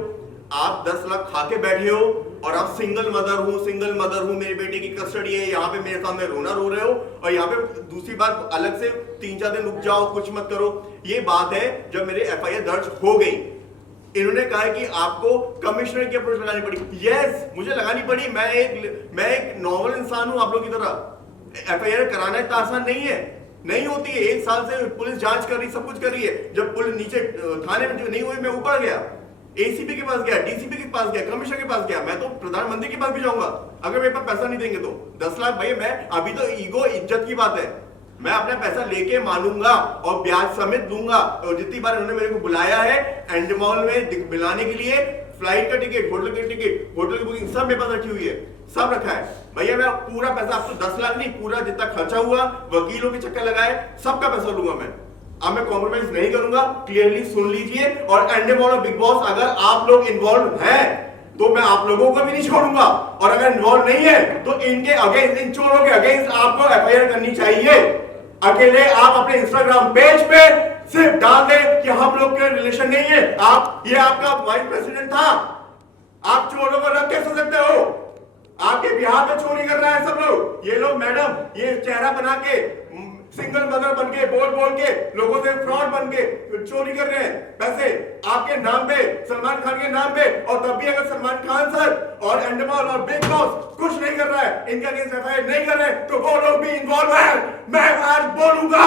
आप 10 लाख खा के बैठे हो और आप सिंगल मदर हूँ मेरी बेटी की कस्टडी है यहाँ पे मेरे सामने रोना रो रहे हो और यहाँ पे दूसरी बात अलग से 3-4 दिन रुक जाओ कुछ मत करो ये बात है जब मेरे FIR दर्ज हो गई इन्होंने कहा कि आपको कमिश्नर की अप्रोच लगानी पड़ी यस मुझे लगानी पड़ी मैं एक नॉर्मल इंसान हूं आप लोगों की तरह FIR कराना इतना आसान नहीं होती है 1 साल से पुलिस जांच कर रही सब कुछ कर रही है जब पुलिस नीचे थाने में नहीं हुई मैं ऊपर गया ACP के पास गया DCP के पास गया कमिश्नर के पास गया मैं तो प्रधानमंत्री के पास भी जाऊंगा अगर मेरे पास पैसा नहीं देंगे तो 10 लाख भाई मैं अभी तो ईगो इज्जत की बात है मैं अपना पैसा लेके मानूंगा और ब्याज समेत दूंगा और जितनी बार उन्होंने मेरे को बुलाया है एंडमॉल में मिलाने के लिए फ्लाइट का टिकट होटल की बुकिंग सब मेरे पास रखी हुई है सब रखा है भैया मैं पूरा पैसा आपको 10 लाख नहीं पूरा जितना खर्चा हुआ वकीलों के चक्कर लगाए सबका पैसा लूंगा मैं अब मैं कॉम्प्रोमाइज नहीं करूंगा क्लियरली सुन लीजिए और एंडमॉल और बिग बॉस अगर आप लोग इन्वॉल्व हैं तो मैं आप लोगों को भी नहीं छोड़ूंगा और अगर इन्वॉल्व नहीं है तो इनके अगेंस्ट इन चोरों के अगेंस्ट आपको FIR करनी चाहिए अकेले आप अपने इंस्टाग्राम पेज पे सिर्फ डाल दें कि हम लोग के रिलेशन नहीं है ये आपका वाइस प्रेसिडेंट था आप चोरों को रख आके बिहार में चोरी कर रहा है सब लोग। ये लोग मैडम ये चेहरा बना के सिंगल मदर बन के बोल के लोगों से फ्रॉड बन के चोरी कर रहे हैं पैसे आपके नाम पे, सलमान खान के नाम पे। और तब भी अगर सलमान खान सर और एंडमॉल और बिग बॉस कुछ नहीं कर रहा है, इनका अगेंस्ट एफआईआर नहीं कर रहे, तो वो लोग भी इन्वॉल्व है। मैं आज बोलूंगा,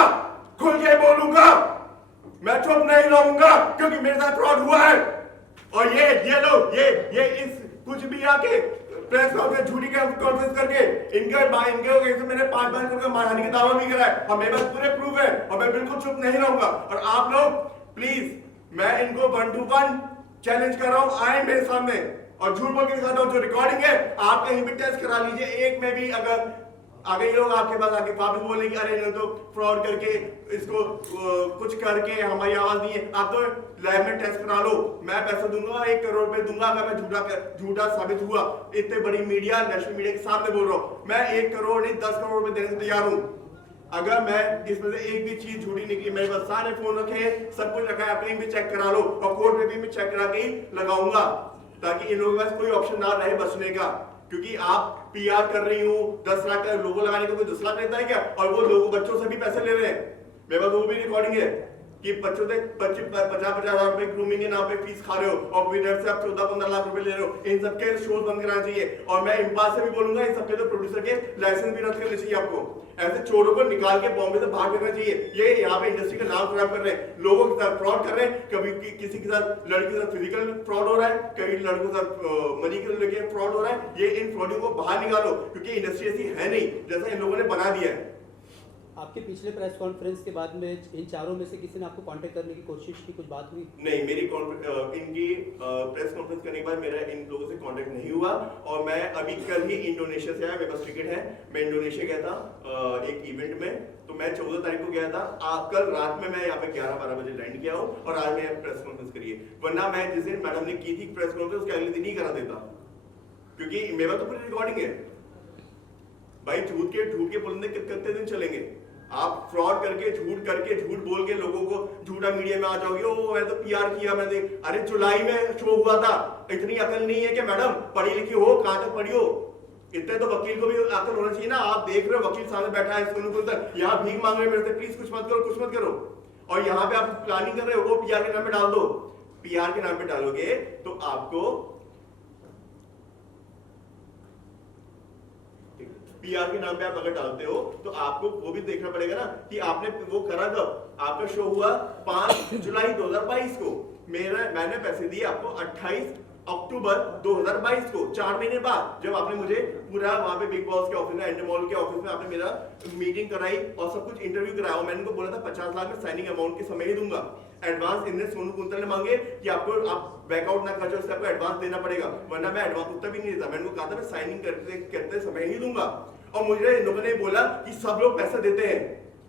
खुल के बोलूंगा, मैं चुप नहीं रहूंगा क्योंकि मेरे साथ फ्रॉड हुआ है। और ये लोग ये इस कुछ भी आके प्रेस कॉन्फ्रेंस झूठी कॉन्फ्रेंस करके इनके मैंने 5 करोड़ का मानहानि का दावा भी करा है और मेरे पास पूरे प्रूफ है और मैं बिल्कुल चुप नहीं रहूंगा। और आप लोग प्लीज मैं इनको 1 to 1 चैलेंज कर रहा हूं, आए मेरे सामने और झूठ बोल के दिखाता हूं। जो रिकॉर्डिंग है आप कहीं भी टेस्ट करा लीजिए, एक में भी अगर आगे लोग आपके पास आके वापस बोले कि अरे नहीं तो फ्रॉड करके इसको कुछ करके हमारी आवाज नहीं है, आप तो लैब में टेस्ट करा लो, मैं पैसा दूंगा, 1 करोड़ रुपए दूंगा अगर मैं झूठा साबित हुआ। इतने बड़ी मीडिया, नेशनल मीडिया के सामने बोल रहा हूं, मैं 1 करोड़ नहीं 10 करोड़ रुपए देने को तैयार हूं अगर मैं इसमें से एक भी चीज झूठी निकली। मेरे पास सारे फोन रखे हैं, सब कुछ रखा है, आप कहीं भी चेक करा लो और कोर्ट में भी मैं चेक करा के ही लगाऊंगा ताकि इन लोगों के पास कोई ऑप्शन ना रहे बचने का। क्योंकि आप पीआर कर रही हूँ, 10 लाख का लोगो लगाने को कोई 10 लाख लेता है क्या? और वो लोगों बच्चों से भी पैसे ले रहे हैं। मेरे पास वो भी रिकॉर्डिंग है कि बच्चों से 50-50 हजार रुपए ग्रूमिंग के नाम पे फीस खा रहे हो और विनर से आप 14-15 लाख रुपए ले रहे हो। इन सबके शोज बंद कराना चाहिए। और मैं इम्पास से भी बोलूंगा इन सबके तो प्रोड्यूसर के लाइसेंस भी रद्द करने चाहिए आपको। ऐसे चोरों को निकाल के बॉम्बे से बाहर करना चाहिए। ये यहाँ पे इंडस्ट्री का नाम खराब कर रहे हैं, लोगों के साथ फ्रॉड कर रहे हैं। कभी किसी के साथ लड़की के साथ फिजिकल फ्रॉड हो रहा है, कभी लड़कों के साथ मनी के लेके फ्रॉड हो रहा है। ये इन फ्रॉडिंग को बाहर निकालो क्योंकि इंडस्ट्री ऐसी है नहीं जैसा इन लोगों ने बना दिया है। आपके पिछले प्रेस कॉन्फ्रेंस के बाद में इन चारों में से किसी ने आपको कांटेक्ट करने की कोशिश की, कुछ बात हुई? नहीं, मेरी इनकी प्रेस कॉन्फ्रेंस करने के बाद मेरा इन लोगों से कांटेक्ट नहीं हुआ। और मैं अभी कल ही इंडोनेशिया से आया, मेरे पास टिकट है, मैं इंडोनेशिया गया था एक इवेंट में, तो मैं 14 तारीख को गया था। कल रात में मैं यहाँ पे 11-12 बजे लैंड किया हूँ और आज मैं प्रेस कॉन्फ्रेंस करी है। वरना मैं जिस दिन मैडम ने की थी प्रेस कॉन्फ्रेंस उसके अगले दिन ही करा देता क्योंकि मेरा तो पूरी रिकॉर्डिंग है। भाई झूठ के बोलने कितने दिन चलेंगे? आप फ्रॉड करके झूठ बोल के लोगों को झूठा मीडिया में आ जाओगे, ओ मैं तो पीआर किया मैंने। अरे जुलाई में शो हुआ था, इतनी अकल नहीं है क्या मैडम? पढ़ी लिखी हो, कहां तक पढ़ी हो? इतने तो वकील को भी अकल होना चाहिए ना। आप देख रहे हो वकील सामने बैठा है, यहाँ भीख मांग रहे हैं मेरे से, प्लीज कुछ मत करो। और यहाँ पे आप प्लानिंग कर रहे हो, वो पीआर के नाम पे डाल दो। पीआर के नाम पे डालोगे तो आपको पीआर के नाम पे आप अगर डालते हो तो आपको वो भी देखना पड़ेगा ना कि आपने वो करा कब। आपका शो हुआ 5 जुलाई 2022 को, मैंने पैसे दिए आपको 28 अक्टूबर 2022 को, 4 महीने बाद, जब आपने मुझे पूरा वहां पे बिग बॉस के ऑफिस में, एंडमॉल के ऑफिस में आपने मेरा मीटिंग कराई और सब कुछ इंटरव्यू कराया। मैंने उनको बोला था 50 लाख में साइनिंग अमाउंट के समय ही दूंगा। एडवांस इनने सोनू कुंतल ने मांगे कि आप बैकआउट ना कर जाओ, उससे आपको एडवांस देना पड़ेगा, वरना मैं एडवांस उतना भी नहीं देता। मैंने उनको कहा था मैं साइनिंग करते समय ही दूंगा। और मुझे इन लोगों ने बोला कि सब लोग पैसा देते हैं,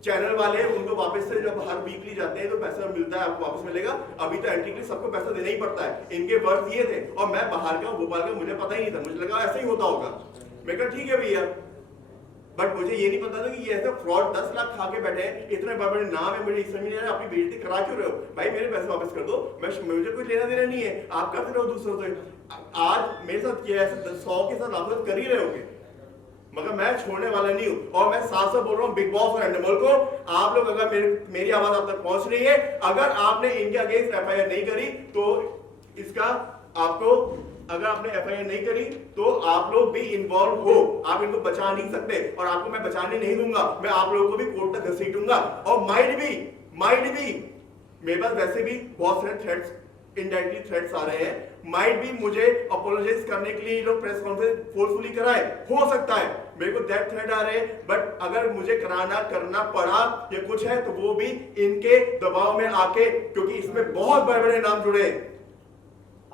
चैनल वाले उनको वापस से जब हर वीकली जाते हैं तो पैसा मिलता है, आपको वापस मिलेगा। अभी तो एंट्री के लिए सबको पैसा देना ही पड़ता है। इनके वर्ड्स ये थे और मैं बाहर का भोपाल का, मुझे पता ही नहीं था, मुझे लगा ऐसा ही होता होगा। मैं कहा ठीक है भैया, बट मुझे ये नहीं पता था कि ये ऐसा फ्रॉड 10 लाख खा के बैठे हैं। इतने बड़े नाम है, मुझे समझ नहीं आ रहा अपनी बेइज्जती करा क्यों रहे हो? भाई मेरे पैसे वापस कर दो, मुझे कोई लेना देना नहीं है, आप करते रहो दूसरों से। आज मेरे साथ किया ऐसे 100 के साथ आप कर ही रहे होंगे, मगर मैं छोड़ने वाला नहीं हूं। और मैं साफ साफ बोल रहा हूं बिग बॉस और एंडमॉल को, आप लोग अगर मेरी आवाज आप तक पहुंच रही है, अगर आपने इनके अगेंस्ट एफआईआर नहीं करी तो इसका आपको, अगर आपने एफआईआर नहीं करी तो आप लोग भी इन्वॉल्व हो। आप इनको बचा नहीं सकते और आपको मैं बचाने नहीं दूंगा। मैं आप लोगों को भी कोर्ट तक घसीटूंगा। और माइट भी मेरे पास वैसे भी बहुत सारे थ्रेट्स, इनडायरेक्टली थ्रेट्स आ रहे हैं। माइट भी मुझे अपोलोजाइज करने के लिए ये लोग प्रेस कॉन्फ्रेंस फोर्सफुली कराए, हो सकता है मेरे को डेथ थ्रेट आ रहे हैं। बट अगर मुझे करना पड़ा या कुछ है तो वो भी इनके दबाव में आके, क्योंकि इसमें बहुत बड़े नाम जुड़े हैं,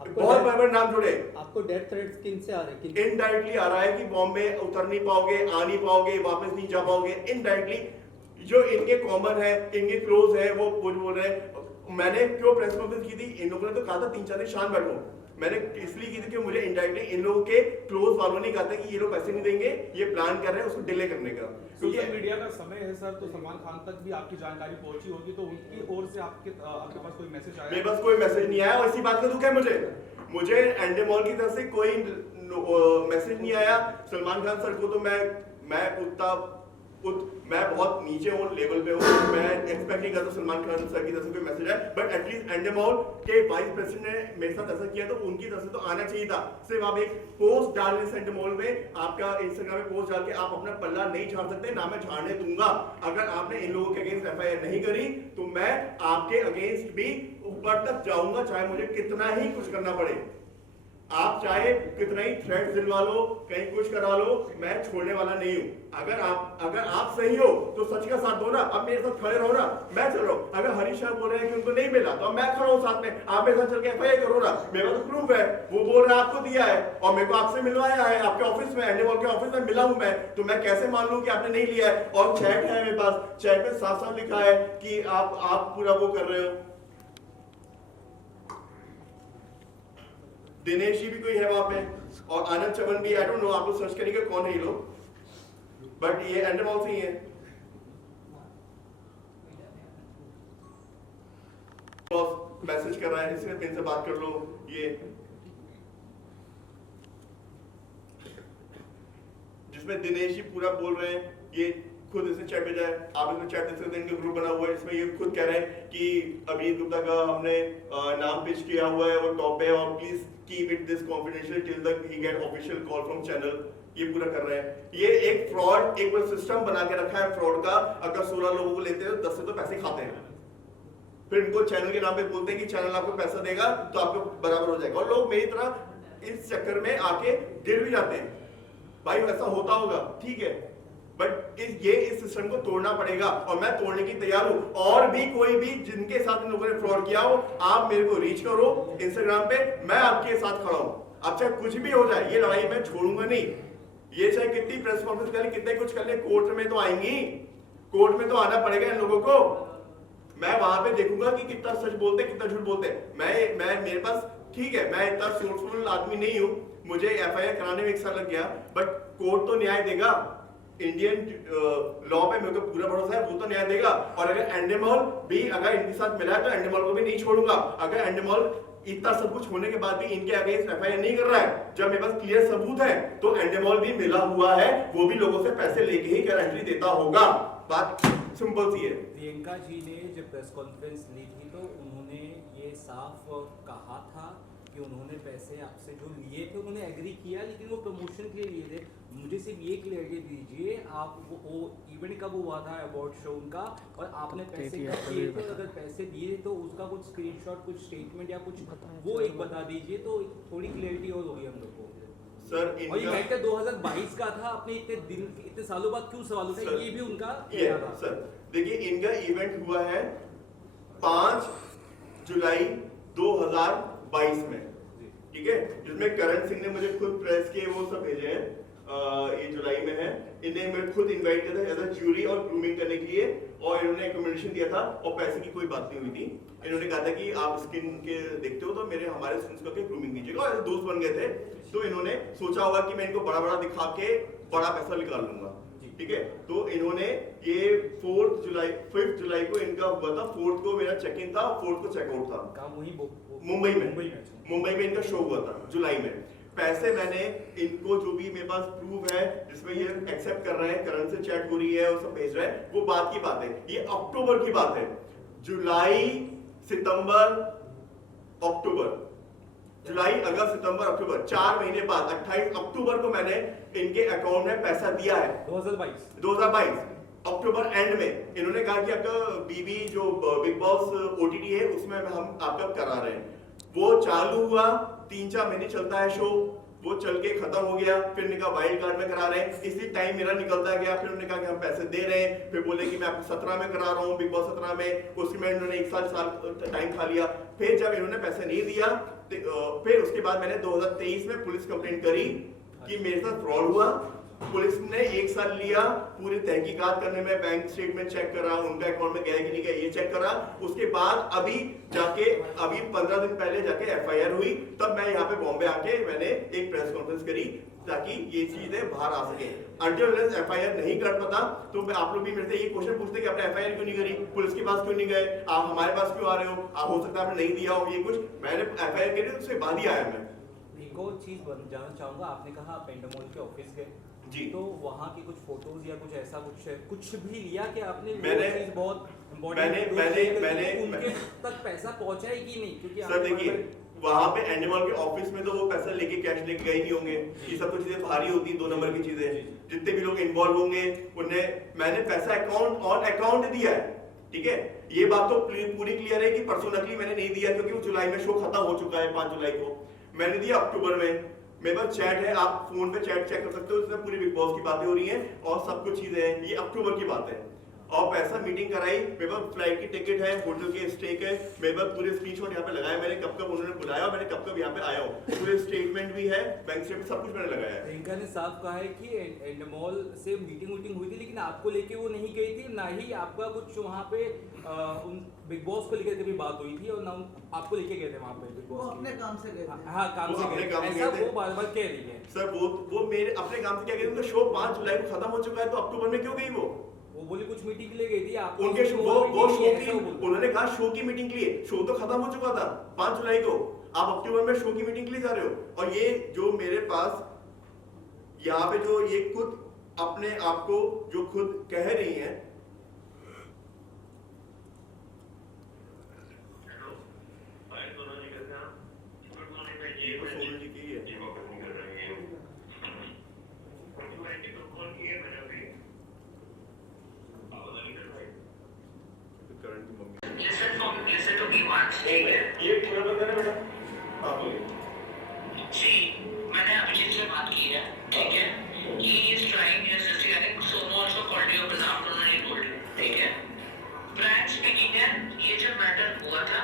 बहुत बड़े नाम जुड़े। आपको डेथ थ्रेट्स किन से आ रहे हैं? इनडायरेक्टली आ रहा है कि बॉम्बे उतर नहीं पाओगे, आ नहीं पाओगे, वापस नहीं जा पाओगे। इनडायरेक्टली जो इनके कॉमन है, इनके क्लोज है, वो कुछ बोल रहे हैं। मैंने क्यों प्रेस कॉन्फ्रेंस की थी? इन लोगों ने तो कहा था 3-4 दिन शांत बैठो, मैंने इसलिए की थी कि मुझे इनडायरेक्टली इन लोगों के क्लोज वालों ने कहा था कि ये लोग पैसे नहीं देंगे, ये प्लान कर रहे हैं उसको डिले करने का। सोशल मीडिया का समय है सर, तो सलमान खान तक भी आपकी जानकारी पहुंची होगी, तो उनकी ओर से आपके पास कोई मैसेज आया? मेरे पास कोई मैसेज नहीं आया और इसी बात का दुख है मुझे एंडेमॉल की तरफ से कोई मैसेज नहीं आया। सलमान खान सर को तो मैं बहुत नीचे हूँ, लेवल पे हूँ, मैं एक्सपेक्ट नहीं करता सलमान खान सर की तरफ से कोई मैसेज है, बट एटलीस्ट एंडेमॉल के वाइस प्रेसिडेंट ने मेरे साथ ऐसा किया तो उनकी तरफ से तो आना चाहिए था। सिर्फ आप एक पोस्ट डालने से एंडेमॉल में, आपका इंस्टाग्राम में पोस्ट डाल के आप अपना पल्ला नहीं झाड़ सकते, ना मैं झाड़ने दूंगा। अगर आपने इन लोगों के अगेंस्ट एफआईआर नहीं करी तो मैं आपके अगेंस्ट भी ऊपर तक जाऊंगा, चाहे मुझे कितना ही कुछ करना पड़े। आप चाहे कितना ही थ्रेट दिलवा लो, कहीं कुछ करा लो, मैं छोड़ने वाला नहीं हूं। अगर आप सही हो तो सच का साथ दो ना, अब मेरे साथ खड़े रहो ना, मैं चल रहा हूं। अगर हरीश शाह बोल रहे हैं कि उनको नहीं मिला तो मैं खड़ा हूं साथ में, आप मेरे साथ चल के एफआईआर करो ना, मेरे पास प्रूफ है। वो बोल रहा है आपको दिया है और मेरे को आपसे मिलवाया है, आपके ऑफिस में, एंडेमॉल के ऑफिस में मिला हूं मैं, तो मैं कैसे मान लूं कि आपने नहीं लिया है? और चैट है मेरे पास, चैट में साफ साफ लिखा है कि आप पूरा वो कर रहे हो। दिनेश जी भी कोई है वहां पे और आनंद चवन भी, आई डोंट नो, आप लोग सर्च करेंगे कौन है ये लोग, बट ये एंडेमॉल से ही है। मैसेज कर रहा है, इसमें इनसे बात कर लो, ये जिसमें दिनेश जी पूरा बोल रहे हैं, ये खुद इसने चैट भेजा है, आप इसमें चैट देख सकते हैं, इनका ग्रुप बना हुआ है, इसमें ये खुद कह रहे हैं कि अभिजीत गुप्ता का हमने नाम पिच किया हुआ है, वो टॉप पे, और please keep it this confidential till the he get official call from channel. ये पूरा कर रहे हैं। ये एक फ्रॉड, एक सिस्टम बना के रखा है फ्रॉड का। अगर 16 लोगों को लेते हैं तो 10 से तो पैसे खाते हैं, फिर इनको चैनल के नाम पे बोलते हैं कि चैनल आपको पैसा देगा तो आपको बराबर हो जाएगा, और लोग मेरी तरह इस चक्कर में आके गिर भी जाते हैं। भाई ऐसा होता होगा, ठीक है, बट इस सिस्टम को तोड़ना पड़ेगा और मैं तोड़ने की तैयार हूं। और भी कोई भी जिनके साथ इन लोगों ने फ्रॉड किया हो, आप मेरे को रीच करो इंस्टाग्राम पे, मैं आपके साथ खड़ा हूं। अब चाहे कुछ भी हो जाए, ये लड़ाई मैं छोड़ूंगा नहीं। ये चाहे कितनी प्रेस कॉन्फ्रेंस कर ले, कितने कुछ कर ले, कोर्ट में तो आएंगी, कोर्ट में तो आना पड़ेगा इन लोगों को। मैं वहां पे देखूंगा कि कितना सच बोलते हैं, कितना झूठ बोलते हैं। मैं मेरे पास, ठीक है, मैं इतना सोर्सफुल आदमी नहीं हूं, मुझे एफआईआर कराने में 1 साल लग गया, बट कोर्ट तो न्याय देगा। इंडियन लॉ पे मेरे को पूरा भरोसा है, वो तो न्याय देगा। और अगर एंडेमॉल भी अगर इनके साथ मिला है तो एंडेमॉल को भी नहीं छोड़ूंगा। अगर एंडेमॉल इतना सब कुछ होने के बाद भी इनके अगेंस्ट एफआईआर नहीं कर रहा है, जब मेरे पास क्लियर सबूत है, तो एंडेमॉल भी मिला हुआ है, वो भी लोगों से पैसे लेके ही गारंटी देता होगा। बात सिंपल सी है। प्रियंका जी ने जब प्रेस कॉन्फ्रेंस ली थी तो उन्होंने ये साफ कहा था कि उन्होंने पैसे आपसे जो लिए थे उन्होंने एग्री किया, लेकिन वो प्रमोशन के लिए लिए थे। मुझे सिर्फ ये क्लियरिटी दीजिए, आप वो इवेंट कब हुआ था अवार्ड शो उनका, और आपने पैसे कब दिए थे? अगर पैसे दिए तो उसका कुछ स्क्रीनशॉट, कुछ स्टेटमेंट या कुछ वो एक बता दीजिए तो थोड़ी क्लियरिटी और होगी हम लोग को। सर और ये मैटर 2022 का था, अपने इतने सालों बाद क्यों सवाल उठा? ये भी उनका ये था। सर देखिए, इनका इवेंट हुआ है 5 जुलाई 2022 में, ठीक है, जिसमें करण सिंह ने मुझे खुद प्रेस के वो सब भेजे हैं, ये जुलाई में है। इन्हें मैं खुद इनवाइट किया था एज अ ज्यूरी और ग्रूमिंग करने के लिए, और इन्होंने रिकमेंडेशन दिया था और पैसे की कोई बात नहीं हुई थी। इन्होंने कहा था कि आप स्किन के देखते हो तो हमारे स्किन को ग्रूमिंग दीजिएगा, और दोस्त बन गए थे। तो इन्होंने सोचा होगा कि मैं इनको बड़ा बड़ा दिखा के बड़ा पैसा निकाल लूंगा, ठीक है। तो इन्होंने ये 5 जुलाई को इनका हुआ था, 4th को मेरा चेक इन था, 4th को चेकआउट था मुंबई में इनका शो हुआ था जुलाई में। पैसे मैंने इनको, जो भी मेरे पास प्रूफ है जिसमें ये एक्सेप्ट कर रहे हैं, करण से चैट हो रही है और सब भेज रहे हैं, वो बात की बात है, ये अक्टूबर की बात है। जुलाई, सितंबर, अक्टूबर, जुलाई, अगस्त, सितंबर, अक्टूबर, 4 महीने बाद 28 अक्टूबर को मैंने इनके अकाउंट में पैसा दिया है। 2022 अक्टूबर एंड में इन्होंने कहा कि आपका बीबी जो बिग बॉस ओटीटी है उसमें हम आपका करा रहे हैं। वो चालू हुआ, 3-4 महीने चलता है शो, वो चल के खत्म हो गया। फिर उन्होंने कहा वाइल्ड कार्ड में करा रहे हैं, इसी टाइम मेरा निकलता गया। फिर उन्होंने कहा कि हम पैसे दे रहे हैं, फिर बोले कि मैं आपको 17 में करा रहा हूँ, बिग बॉस 17 में। उसमें इन्होंने 1 साल टाइम खा लिया। फिर जब इन्होंने पैसे नहीं दिया, फिर उसके बाद मैंने 2023 में पुलिस कंप्लेंट करी कि मेरे साथ फ्रॉड हुआ, पुलिस ने 1 साल लिया पूरी तहकीकात करने में, बैंक स्टेटमेंट चेक करा, उनका अकाउंट में गया कि नहीं गया ये चेक करा। उसके बाद अभी 15 दिन पहले जाके एफआईआर हुई, तब मैं यहाँ पे बॉम्बे आके मैंने एक प्रेस कॉन्फ्रेंस करी ताकि ये चीजें बाहर आ सके। अंटिल एफआईआर नहीं कर पाता तो आप लोग भी मेरे से ये क्वेश्चन पूछते कि आपने एफआईआर क्यों नहीं करी, पुलिस के पास क्यों नहीं गए, आप हमारे पास क्यों आ रहे हो, आप हो सकता है आपने नहीं दिया हो, ये कुछ मैंने एफआईआर करी उसके बाद ही आया मैं। एक और चीज़ जानना चाहूँगा, आपने कहा आप एंडमोल के ऑफिस गए जी, तो वहाँ की कुछ फोटोज या कुछ ऐसा कुछ भी लिया कि आपने मैंने वो चीज़ बहुत मैंने उनके तक पैसा पहुँचा है कि नहीं? क्योंकि सर देखिए वहां पे एनिमल के ऑफिस में तो वो पैसा लेके कैश लेके गए नहीं होंगे, ये सब तो चीजें भारी होती है, 2 नंबर की चीजें। जितने भी लोग इन्वॉल्व होंगे उन्हें मैंने पैसा ऑन अकाउंट दिया है, ठीक है। ये बात तो पूरी क्लियर है कि परसों नकली मैंने नहीं दिया क्योंकि वो जुलाई में शो खत्म हो चुका है, 5 जुलाई को मैंने दिया। अक्टूबर में मेरे पास चैट है, आप फोन पे चैट चेक कर सकते हो, इसमें पूरी बिग बॉस की बातें हो रही हैं और सब कुछ चीजें हैं। ये अक्टूबर की बात है और पैसा मीटिंग कराई, मेरे पास फ्लाइट की टिकट है, होटल के स्टे है, मेरे पास पूरे स्क्रीनशॉट यहाँ पे लगाया मैंने, कब कब उन्होंने बुलाया, मैंने कब कब यहाँ पे आया हूँ, पूरे स्टेटमेंट भी है, बैंक स्टेटमेंट सब कुछ मैंने लगाया है। प्रियंका ने साफ कहा है कि एंडमॉल से मीटिंग हुई थी लेकिन आपको लेके वो नहीं गई थी, ना ही आपका कुछ वहाँ पे उन बिग बॉस को लेकर कभी बात हुई थी और ना आपको लेके गए थे वहाँ पे बिग बॉस। अपने काम से गए थे। हाँ काम से गए, ऐसा वो बार-बार कह रही है। सर वो मेरे अपने काम से क्या कहते हैं, उनका शो 5 जुलाई को खत्म हो चुका है तो अक्टूबर में क्यों गई वो बोली कुछ मीटिंग के लिए गई थी आप उनके शो वो शो की, उन्होंने कहा शो की मीटिंग के लिए, शो तो खत्म हो चुका था 5 जुलाई को, आप अक्टूबर में शो की मीटिंग के लिए जा रहे हो। और ये जो मेरे पास यहाँ पे जो ये खुद अपने आप को जो खुद कह रही हैं, सोनू जी की है listen to me once, ठीक है? ये पूरा बता रहे बेटा, हाँ बोलिए। जी, मैंने अभिजीत से बात की है, ठीक है? He is trying his best. I think Sono also called you up in the afternoon and he told you, ठीक है? Frank speaking है, ये जब मैटर हुआ था,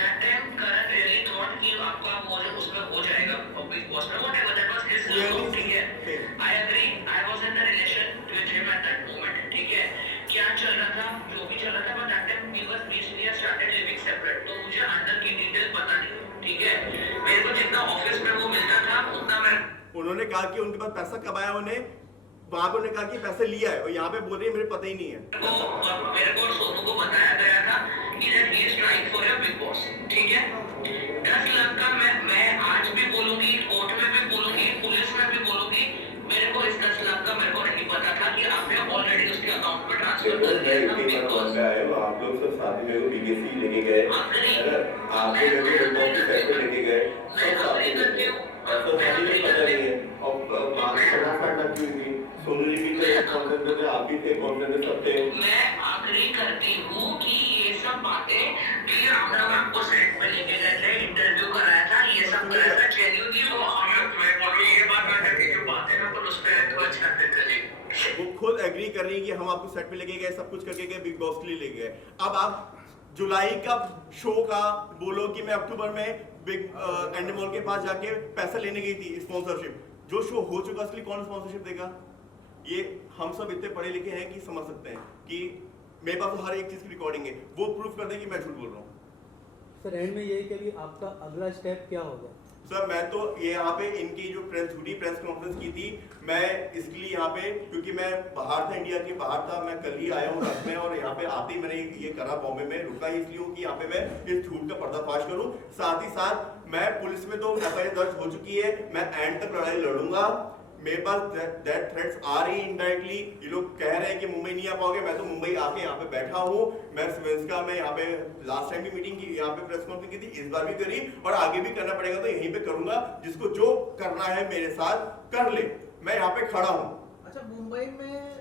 that time Karan really thought कि आपका वो उसमें हो जाएगा, बिग बॉस में, whatever that was his look, ठीक है? I agree, I was in the relation with him at that moment, ठीक है? क्या चल रहा था, जो भी चल रहा था, but that time we started living separate, तो मुझे अंदर की डिटेल पता नहीं, ठीक है? मेरे को जितना ऑफिस में वो मिलता था उतना मैं उन्होंने कहा कि उनके पास पैसा कब आया, उन्हें वहां पे उन्होंने कहा कि पैसे लिया है और यहाँ पे बोल रही है मेरे पता ही नहीं है। मेरे को सोनू को बताया गया था कि that he is trying for a big boss, ठीक है? 10 लाख का मैं आज भी बोलूंगी, कोर्ट में भी बोलूंगी, पुलिस में भी बोलूंगी, मेरे को इस 10 लाख का मेरे को नहीं पता था कि आपने ऑलरेडी उसके अकाउंट में ट्रांसफर कर दिया था बिग बॉस। आप लोग सब साथ में मेरे को बीबीसी लेके गए, है ना, आप लोग मेरे को बिग बॉस के सेट पे लेके गए, सब साथ में गए, ऐसा सभी को पता नहीं है। और बात फटाफट ना क्यों थी, सोनू जी भी थे कॉन्फ्रेंस में थे, आप भी थे कॉन्फ्रेंस में, सब थे। मैं आग्रह करती हूँ कि ये सब बातें कि हम लोग आपको सेट पे लेके गए थे, इंटरव्यू कराया था, ये सब कराया था, जेन्युइनली वो हम लोग मैं बोलूँ ये बात ना करके जो बातें ना पर उस पर तो अच्छा करें। वो खुद एग्री कर रही है कि हम आपको सेट पे लेके गए, सब कुछ करके गए, बिग बॉस के लिए ले गए। अब आप जुलाई का शो का बोलो कि मैं अक्टूबर में बिग एंडमॉल के पास जाके पैसा लेने गई थी स्पॉन्सरशिप, जो शो हो चुका उसके लिए कौन स्पॉन्सरशिप देगा? ये हम सब इतने पढ़े लिखे हैं कि समझ सकते हैं कि मेरे पास तो हर एक चीज की रिकॉर्डिंग है, वो प्रूफ कर दे कि मैं झूठ बोल रहा हूँ। सर एंड में यही कि अभी आपका अगला स्टेप क्या होगा? सर मैं तो ये यहाँ पे इनकी जो झूठी प्रेस कॉन्फ्रेंस की थी, मैं इसके लिए यहाँ पे, क्योंकि मैं बाहर था, इंडिया के बाहर था, मैं कल ही आया हूँ रात में और यहाँ पे आते ही मैंने ये करा, बॉम्बे में रुका इसलिए हूँ कि यहाँ पे मैं इस झूठ का पर्दाफाश करूँ। साथ ही साथ मैं पुलिस में तो एफआईआर दर्ज हो चुकी है, मैं एंड तक लड़ाई लड़ूंगा। मेरे पास डेथ थ्रेट्स आ रही इनडायरेक्टली, ये लोग कह रहे हैं कि मुंबई नहीं आ पाओगे, मैं तो मुंबई आके यहाँ पे बैठा हूँ। मैं स्वेंस्का में यहाँ पे लास्ट टाइम भी मीटिंग की, यहाँ पे प्रेस कॉन्फ्रेंस की थी, इस बार भी करी और आगे भी करना पड़ेगा तो यहीं पे करूंगा। जिसको जो करना है मेरे साथ कर ले, मैं यहाँ पे खड़ा हूँ। अच्छा, मुंबई में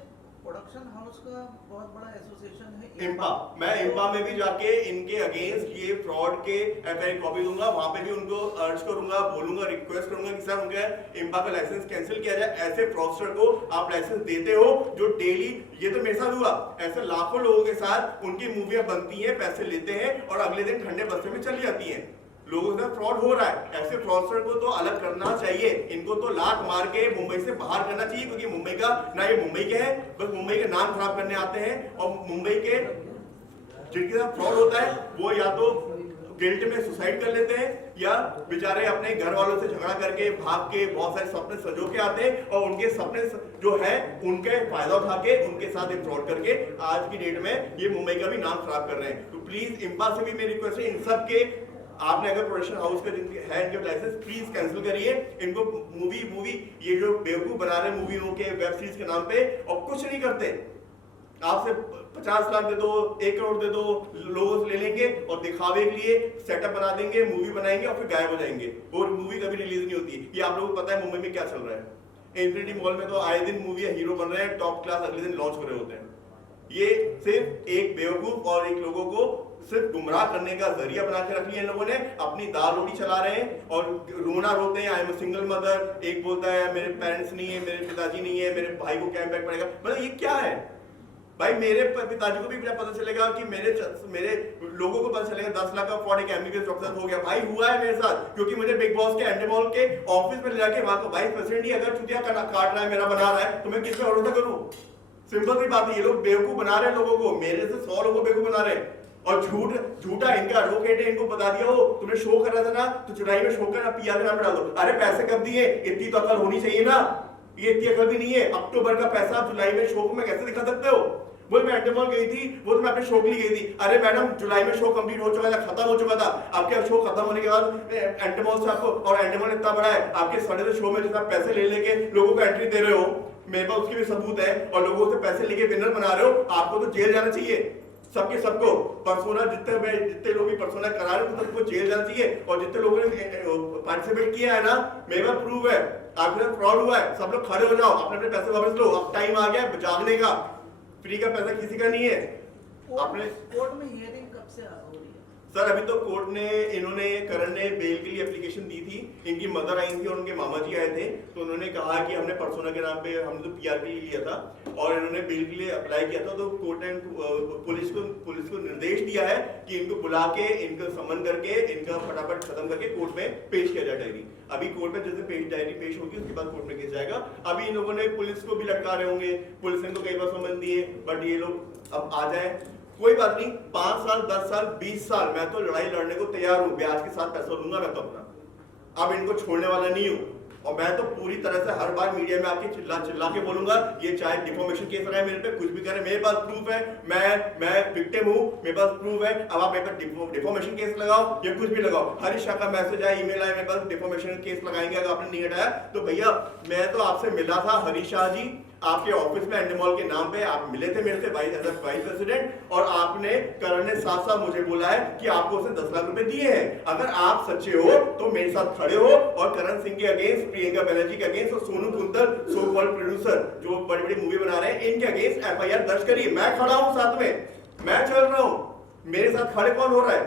प्रोडक्शन हाउस का बहुत बड़ा एसोसिएशन है इम्पा, मैं इम्पा में भी जाके इनके अगेंस्ट ये फ्रॉड के एफआईआर कॉपी दूंगा, वहां पे भी उनको अर्ज करूंगा, बोलूंगा, रिक्वेस्ट करूंगा कि सर उनका इम्पा का लाइसेंस कैंसिल किया जाए। ऐसे फ्रॉडस्टर को आप लाइसेंस देते हो जो डेली, ये तो मेरे साथ हुआ, ऐसे लाखों लोगों के साथ उनकी मूवियां बनती हैं, पैसे लेते हैं और अगले दिन ठंडे बस्ते में चली जाती हैं। लोगों से फ्रॉड हो रहा है। ऐसे फ्रॉडस्टर को तो अलग करना चाहिए, इनको तो लात मार के मुंबई से बाहर करना चाहिए, क्योंकि मुंबई का ना ये मुंबई के हैं, बस मुंबई का नाम खराब करने आते हैं। और मुंबई के जिनके साथ फ्रॉड होता है वो या तो गिल्ट में सुसाइड कर लेते हैं या बेचारे अपने घर वालों से झगड़ा करके भाग के बहुत सारे सपने सजो के आते हैं और उनके सपने जो है उनके फायदा उठा के उनके साथ फ्रॉड करके आज की डेट में ये मुंबई का भी नाम खराब कर रहे हैं। तो प्लीज इम्पा से भी मेरी रिक्वेस्ट है, इन सब के आपने अगर प्रोडक्शन हाउस का जिनके है इनके लाइसेंस प्लीज कैंसिल करिए। इनको मूवी ये जो बेवकूफ बना रहे मूवियों के वेब सीरीज के नाम पे और कुछ नहीं करते। आपसे 50 लाख दे दो, 1 करोड़ दे दो, लोगों से ले लेंगे और दिखावे के लिए सेटअप बना देंगे, मूवी बनाएंगे और फिर गायब हो जाएंगे और मूवी कभी रिलीज नहीं होती। ये आप लोगों को पता है मुंबई में क्या चल रहा है। इंफिनिटी मॉल में तो आए दिन मूवी हीरो बन रहे हैं, टॉप क्लास अगले दिन लॉन्च कर रहे होते हैं। ये सिर्फ एक बेवकूफ और एक लोगों को सिर्फ गुमराह करने का जरिया बना के रख लिया इन लोगों ने। अपनी दाल रोटी चला रहे हैं और रोना रोते हैं, आई एम सिंगल मदर। एक बोलता है मेरे पेरेंट्स नहीं है, मेरे पिताजी नहीं है, मेरे भाई को क्या इम्पैक्ट पड़ेगा। मतलब ये क्या है भाई? मेरे पिताजी को भी पता चलेगा कि मेरे लोगों को पता चलेगा 10 लाख का फ्रॉड एक एमबीबीएस डॉक्टर हो गया। भाई हुआ है मेरे साथ, क्योंकि मुझे बिग बॉस के एंडेमॉल के ऑफिस में ले जाके वहां का वाइस प्रेसिडेंट ही अगर चुतिया काट रहा है, मेरा बना रहा है, तो मैं किस पे भरोसा करूं? सिंपल सी बात है, ये लोग बेवकूफ बना रहे हैं लोगों को, मेरे से 100 लोगों को बेवकूफ बना रहे हैं। और झूठा इनका एडवोकेट है, इनको बता दिया हो तुमने शो कर रहा था ना, तो चुनाई में शो करना, पीआर का नाम डाल दो। अरे पैसे कब दिए? इतनी तो अकल होनी चाहिए ना। ये इतनी अकल भी नहीं है। अक्टूबर का पैसा आप जुलाई में शो में कैसे दिखा सकते हो? वो मैं एंडेमॉल गई थी, वो तो मैं अपने शो के लिए गई थी। अरे मैडम जुलाई में शो कंप्लीट हो चुका था, खत्म हो चुका था। आपके शो खत्म होने के बाद एंडेमॉल से आपको, और एंडेमॉल इतना बड़ा है, आपके साढ़े शो में जितना पैसे ले लेके लोगों को एंट्री दे रहे हो, मेरे पास उसके भी सबूत है, और लोगों से पैसे लेके विनर बना रहे हो, आपको तो जेल जाना चाहिए। सबके सबको पर्सोना जितने लोग भी पर्सोना करा रहे हो सबको जेल जाना चाहिए। और जितने लोगों ने पार्टिसिपेट किया है ना, मेरे पास प्रूफ है आपके साथ फ्रॉड हुआ है। सब लोग खड़े हो जाओ, अपने अपने पैसे वापस लो। अब टाइम आ गया है जागने का, फ्री का पैसा किसी का नहीं है। आपने कोर्ट में हियरिंग कब से हो रही है? सर अभी तो कोर्ट ने, इन्होंने करण ने बेल के लिए एप्लीकेशन दी थी, इनकी मदर आई थी और उनके मामा जी आए थे, तो उन्होंने कहा कि हमने पर्सोना के नाम पे हमने तो पीआर के लिए लिया था और इन्होंने बेल के लिए अप्लाई किया था। तो कोर्ट ने पुलिस को निर्देश दिया है कि इनको बुला के, इनका समन करके, इनका फटाफट खत्म करके कोर्ट में पेश किया जाए डायरी। अभी कोर्ट में जैसे डायरी पेश होगी उसके बाद कोर्ट में केस जाएगा। अभी इन लोगों ने पुलिस को भी लटका रहे होंगे, पुलिस ने तो कई बार समन दिए, बट ये लोग अब आ जाए, कोई बात नहीं। 5 साल 10 साल 20 साल मैं तो लड़ाई लड़ने को तैयार हूं, ब्याज के साथ पैसा लूंगा मैं तो अपना। अब इनको छोड़ने वाला नहीं हूं और मैं तो पूरी तरह से हर बार मीडिया में आके चिल्ला के बोलूंगा। ये चाहे डिफॉर्मेशन केस लगाए मेरे पे, कुछ भी करे, मेरे पास प्रूफ है, मैं विक्टिम हूं, मेरे पास प्रूफ है। अब आप मेरे पे डिफॉर्मेशन केस लगाओ या कुछ भी लगाओ, हरीश शाह का मैसेज आया, ईमेल आया मेरे पास, डिफॉर्मेशन केस लगाएंगे अगर आपने नहीं हटाया तो। भैया मैं तो आपसे मिला था, हरीश शाह जी आपके ऑफिस में एंडेमॉल के नाम पे आप मिले थे मेरे से वाइस प्रेसिडेंट, और आपने करण ने साफ साफ मुझे बोला है कि आपको उसने 10 लाख रुपए दिए हैं। अगर आप सच्चे हो तो मेरे साथ खड़े हो और करण सिंह के अगेंस्ट, प्रियंका बनर्जी के अगेंस्ट और Sonu Kundal so called producer जो बड़ी बड़ी मूवी बना रहे हैं, इनके अगेंस्ट एफआईआर दर्ज करिए। मैं खड़ा हूं साथ में, मैं चल रहा हूं, मेरे साथ खड़े कौन हो रहा है?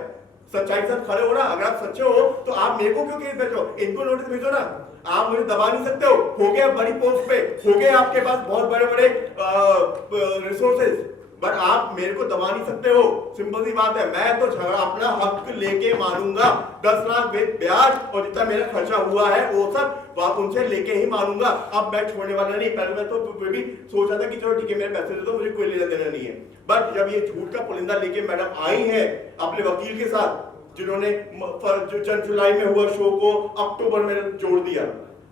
सच्चाई के साथ खड़े हो ना। अगर आप सच्चे हो तो आप मेरे को क्यों केस भेजो, इनको नोटिस भेजो ना। आप मुझे दबा नहीं सकते हो गया बड़ी पोस्ट पे, हो गए आपके पास बहुत बड़े बड़े रिसोर्सेज, बट आप मेरे को दबा नहीं सकते हो। सिंपल सी बात है, मैं तो झगड़ा अपना हक लेके मानूंगा। 10 लाख ब्याज और जितना मेरा खर्चा हुआ है वो सब आप उनसे लेके ही मानूंगा। अब मैं छोड़ने वाला नहीं। पहले मैं तो फिर भी सोचा था कि चलो ठीक है मेरे पैसे दे दो, मुझे कोई लेना देना नहीं है, बट जब ये झूठ का पुलिंदा लेके मैडम आई है अपने वकील के साथ, जिन्होंने जुलाई में हुआ शो को अक्टूबर में जोड़ दिया,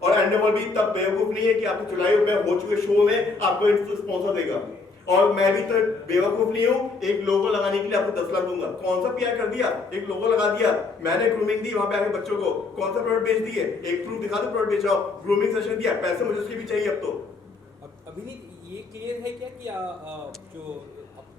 और एंडेमॉल भी तब बेवकूफ नहीं है कि आपको जुलाई में हो चुके शो में आपको स्पॉन्सर देगा, और मैं भी तो बेवकूफ नहीं हूं एक लोगो लगाने के लिए आपको 10 लाख दूंगा। कौन सा पीआर कर दिया? एक लोगो लगा दिया, मैंने ग्रूमिंग दी वहां पे आके बच्चों को, कौन सा प्रोडक्ट बेच दिए? एक प्रूफ दिखा दो प्रोडक्ट बेचाओ, ग्रूमिंग सेशन दिया, पैसे मुझे उसके भी चाहिए। अब तो अभिनीत ये क्लियर है क्या कि जो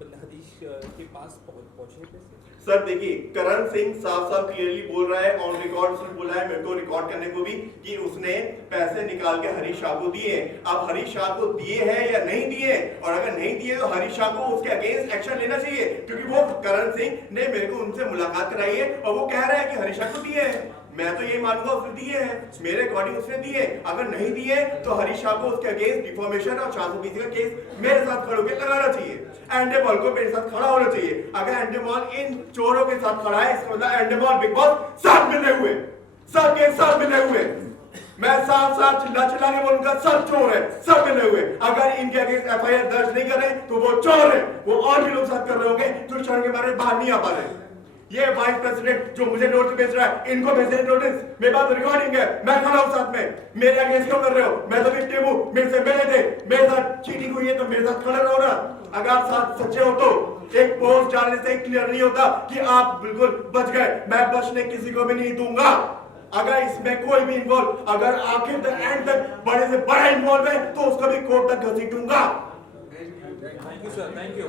हरीश के पास पहुंचे पैसे? सर देखिए, करण सिंह साफ साफ क्लियरली बोल रहा है, ऑन रिकॉर्ड उसने बोला है, मेरे को रिकॉर्ड करने को भी, कि उसने पैसे निकाल के हरीश शाह को दिए। अब हरीश शाह को दिए हैं या नहीं दिए, और अगर नहीं दिए तो हरीश शाह को उसके अगेंस्ट एक्शन लेना चाहिए, क्योंकि वो करण सिंह ने मेरे को उनसे मुलाकात कराई है और वो कह रहा है कि हरीश शाह को दिए हैं। मैं तो ये मानूंगा उसने दिए हैं, मेरे अकॉर्डिंग उसने दिए। अगर नहीं दिए तो हरीश शाह को उसके अगेंस्ट डिफॉर्मेशन और 420 का केस मेरे साथ खड़े होकर लगाना चाहिए। एंडेमॉल को मेरे साथ खड़ा होना चाहिए। अगर एंडेमॉल इन चोरों के साथ खड़ा है, इसका मतलब एंडेमॉल बिग बॉस साथ मिले हुए, सबके साथ मिले हुए। मैं साफ साफ चिल्ला चिल्ला के बोलूंगा, सब चोर है, सब मिले हुए। अगर इनके अगेंस्ट एफआईआर दर्ज नहीं कर रहे तो वो चोर है, वो और भी लोग साथ कर रहे होंगे जो शरण के बारे में बाहर नहीं आ पा रहे। ये वाइस प्रेसिडेंट जो मुझे नोटिस भेज रहा है, इनको भेजे नोटिस, मेरे पास रिकॉर्डिंग है, मैं खड़ा हूं साथ में। मेरे अगेंस्ट क्यों कर रहे हो? मैं तो विक्टिम हूं, मेरे से मिले थे, मेरे साथ चीटिंग हुई है तो मेरे साथ खड़े रहो ना। अगर आप साथ सच्चे हो तो एक पोस्ट डालने से क्लियर नहीं होता कि आप बिल्कुल बच गए। मैं बचने किसी को भी नहीं दूंगा। अगर इसमें कोई भी इन्वॉल्व, अगर आखिर तक एंड तक बड़े से बड़ा इन्वॉल्व है तो उसको भी कोर्ट तक घसीटूंगा। Thank you sir, thank you.